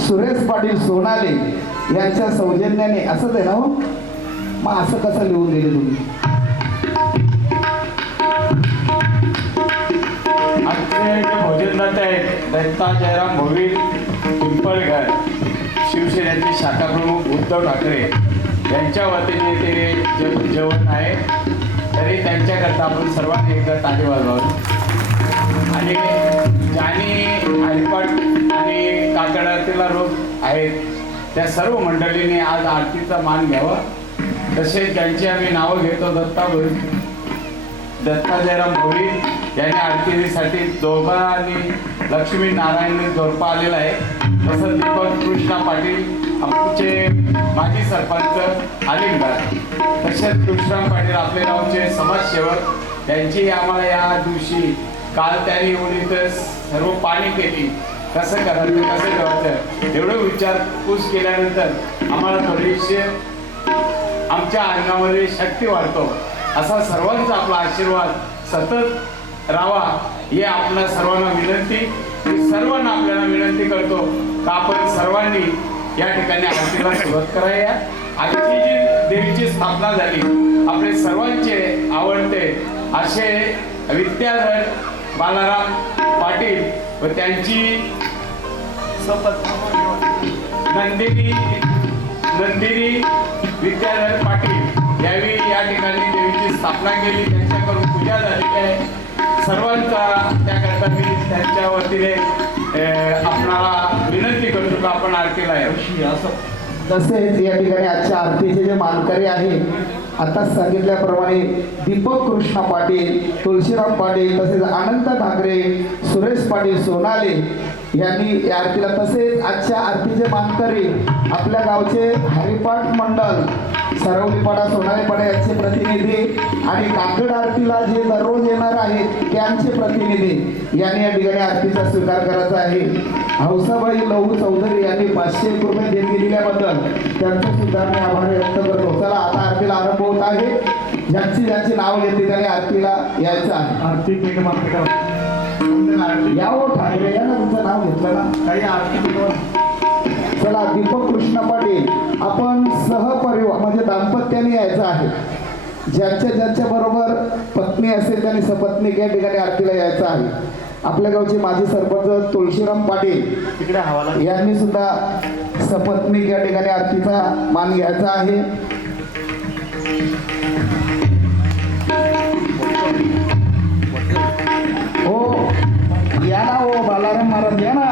सुरेश पाटील सोनाले यांच्या सौजन्याने. असंच आहे ना हो? मग असं कसं लिहून दिले तुम्ही? आजचे जे भोजनदात आहेत दत्ता जयराम भोईर पिंपळघर, शिवसेनेचे शाखा प्रमुख उद्धव ठाकरे यांच्या वतीने ते जेवण आहे. तरी त्यांच्याकरता आपण सर्वांनी एकदा ताली वाजवावी. आणि ज्यांनी हरिपाठ आणि काकडातील रोग आहेत त्या सर्व मंडळींनी आज आरतीचा मान घ्यावा. तसेच ज्यांची आम्ही नावं घेतो दत्ता जयराम भोईर यांनी आरतीसाठी दोघा आणि लक्ष्मी नारायण जोरपा आलेला आहे. तसंच दीपक कृष्णा पाटील आमचे माजी सरपंच आलिमदार, तसेच तुळशीराम पाटील आपले गावचे समाजसेवक, त्यांची आम्हाला या दिवशी काल त्यांनी येऊन इथं सर्व पाणी केली, कसं करायचं कसं ठेवायचं एवढं विचारपूस केल्यानंतर आम्हाला थोडीशी आमच्या अंगामध्ये शक्ती वाढतो. असा सर्वांचा आपला आशीर्वाद सतत राहावा हे आपल्या सर्वांना विनंती. सर्वांना आपल्याला विनंती करतो का आपण सर्वांनी या ठिकाणी आरतीला सुरुवात करायला. आजची जी देवीची स्थापना झाली आपले सर्वांचे आवडते असे विद्याधर बालाराम पाटील व त्यांची नंदिनी विद्याधर पाटील यावेळी या ठिकाणी देवीची स्थापना केली, त्यांच्याकडून पूजा झालेली आहे. सर्वांचा त्याकरता मी त्यांच्या वतीने आपणाला विनंती करतो का आपण आरतीला यावं. तसेच या ठिकाणी आजच्या आरतीचे जे मानकरी आहे आताच सांगितल्याप्रमाणे दीपक कृष्णा पाटील, तुळशीराम पाटील, तसेच अनंत ठाकरे, सुरेश पाटील सोनाले यांनी या आरतीला, तसेच आजच्या आरतीचे मानकरी आपल्या गावचे हरिपाठ मंडळ सरवलीपाडा सोनाळेपाडा यांचे प्रतिनिधी आणि काकड आरतीला जे दररोज येणार आहेत त्यांचे प्रतिनिधी यांनी या ठिकाणी आरतीचा स्वीकार करायचा आहे. हौसाबाई लहू चौधरी यांनी 501 रुपये देणगी दिल्याबद्दल त्यांचं सुद्धा मी आभार व्यक्त करतो. चला आता आरतीला आरंभ होत आहे. ज्यांची नाव घेतली त्यांनी आरतीला यायचं आहे. आरती पीठ मागणी या हो ठाकरे या ना, तुमचं नाव घेतलं ना. काही आरती चला दीपक कृष्ण पाटील आपण सहपरिवार म्हणजे दाम्पत्याने यायचं आहे. ज्यांच्या बरोबर पत्नी असेल त्यांनी सपत्नीक या ठिकाणी आरतीला यायचं आहे. आपल्या गावचे माजी सरपंच तुळशीराम पाटील तिकडे हवाला यांनी सुद्धा सपत्नीक या ठिकाणी आरतीचा मान घ्यायचा आहे. हो या ना हो बालाराम महाराज या ना.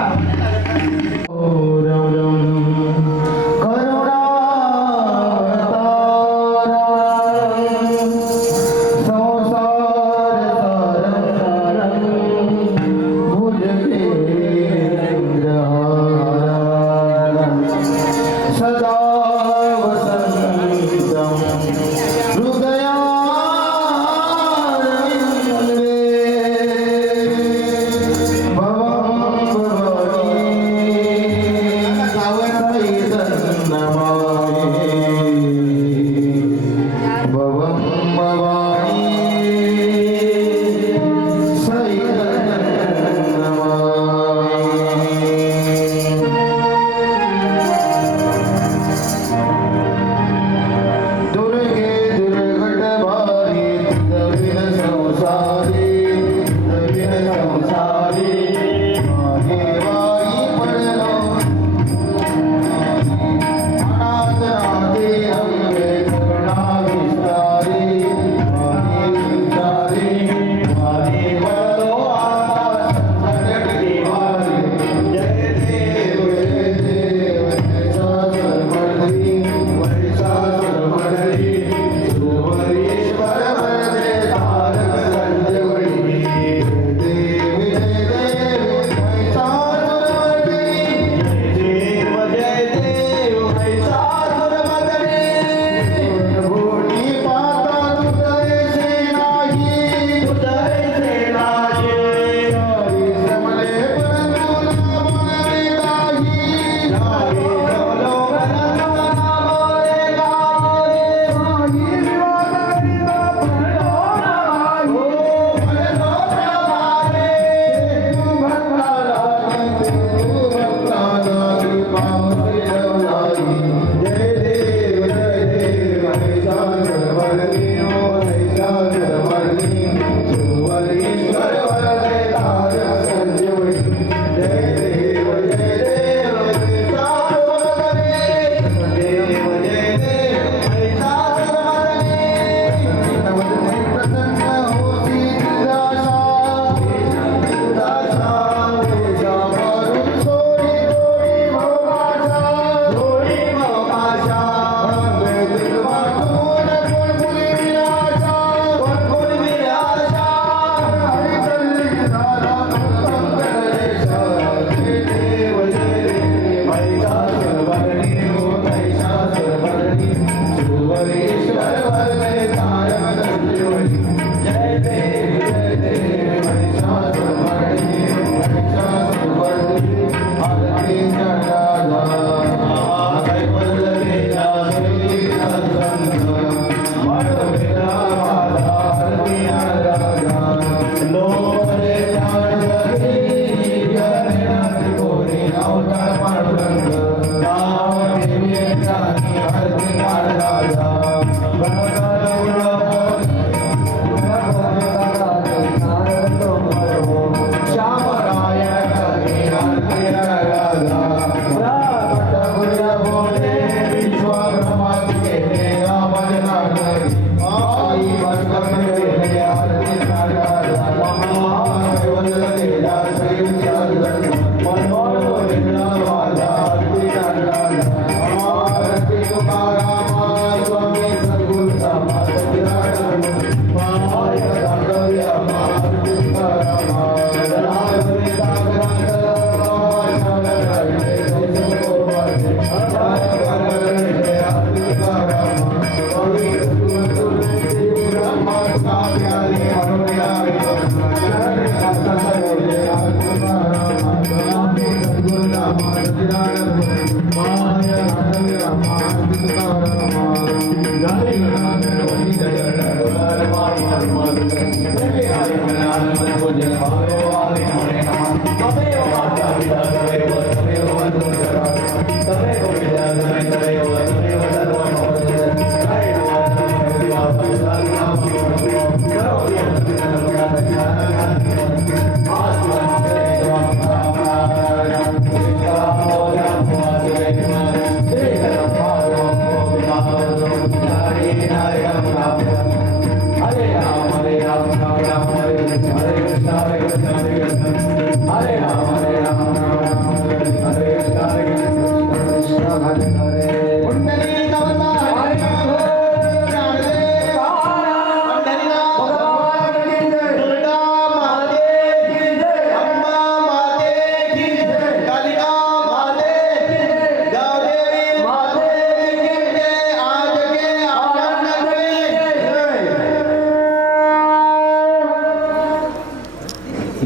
सदा वसंत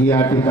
या ठिकाणी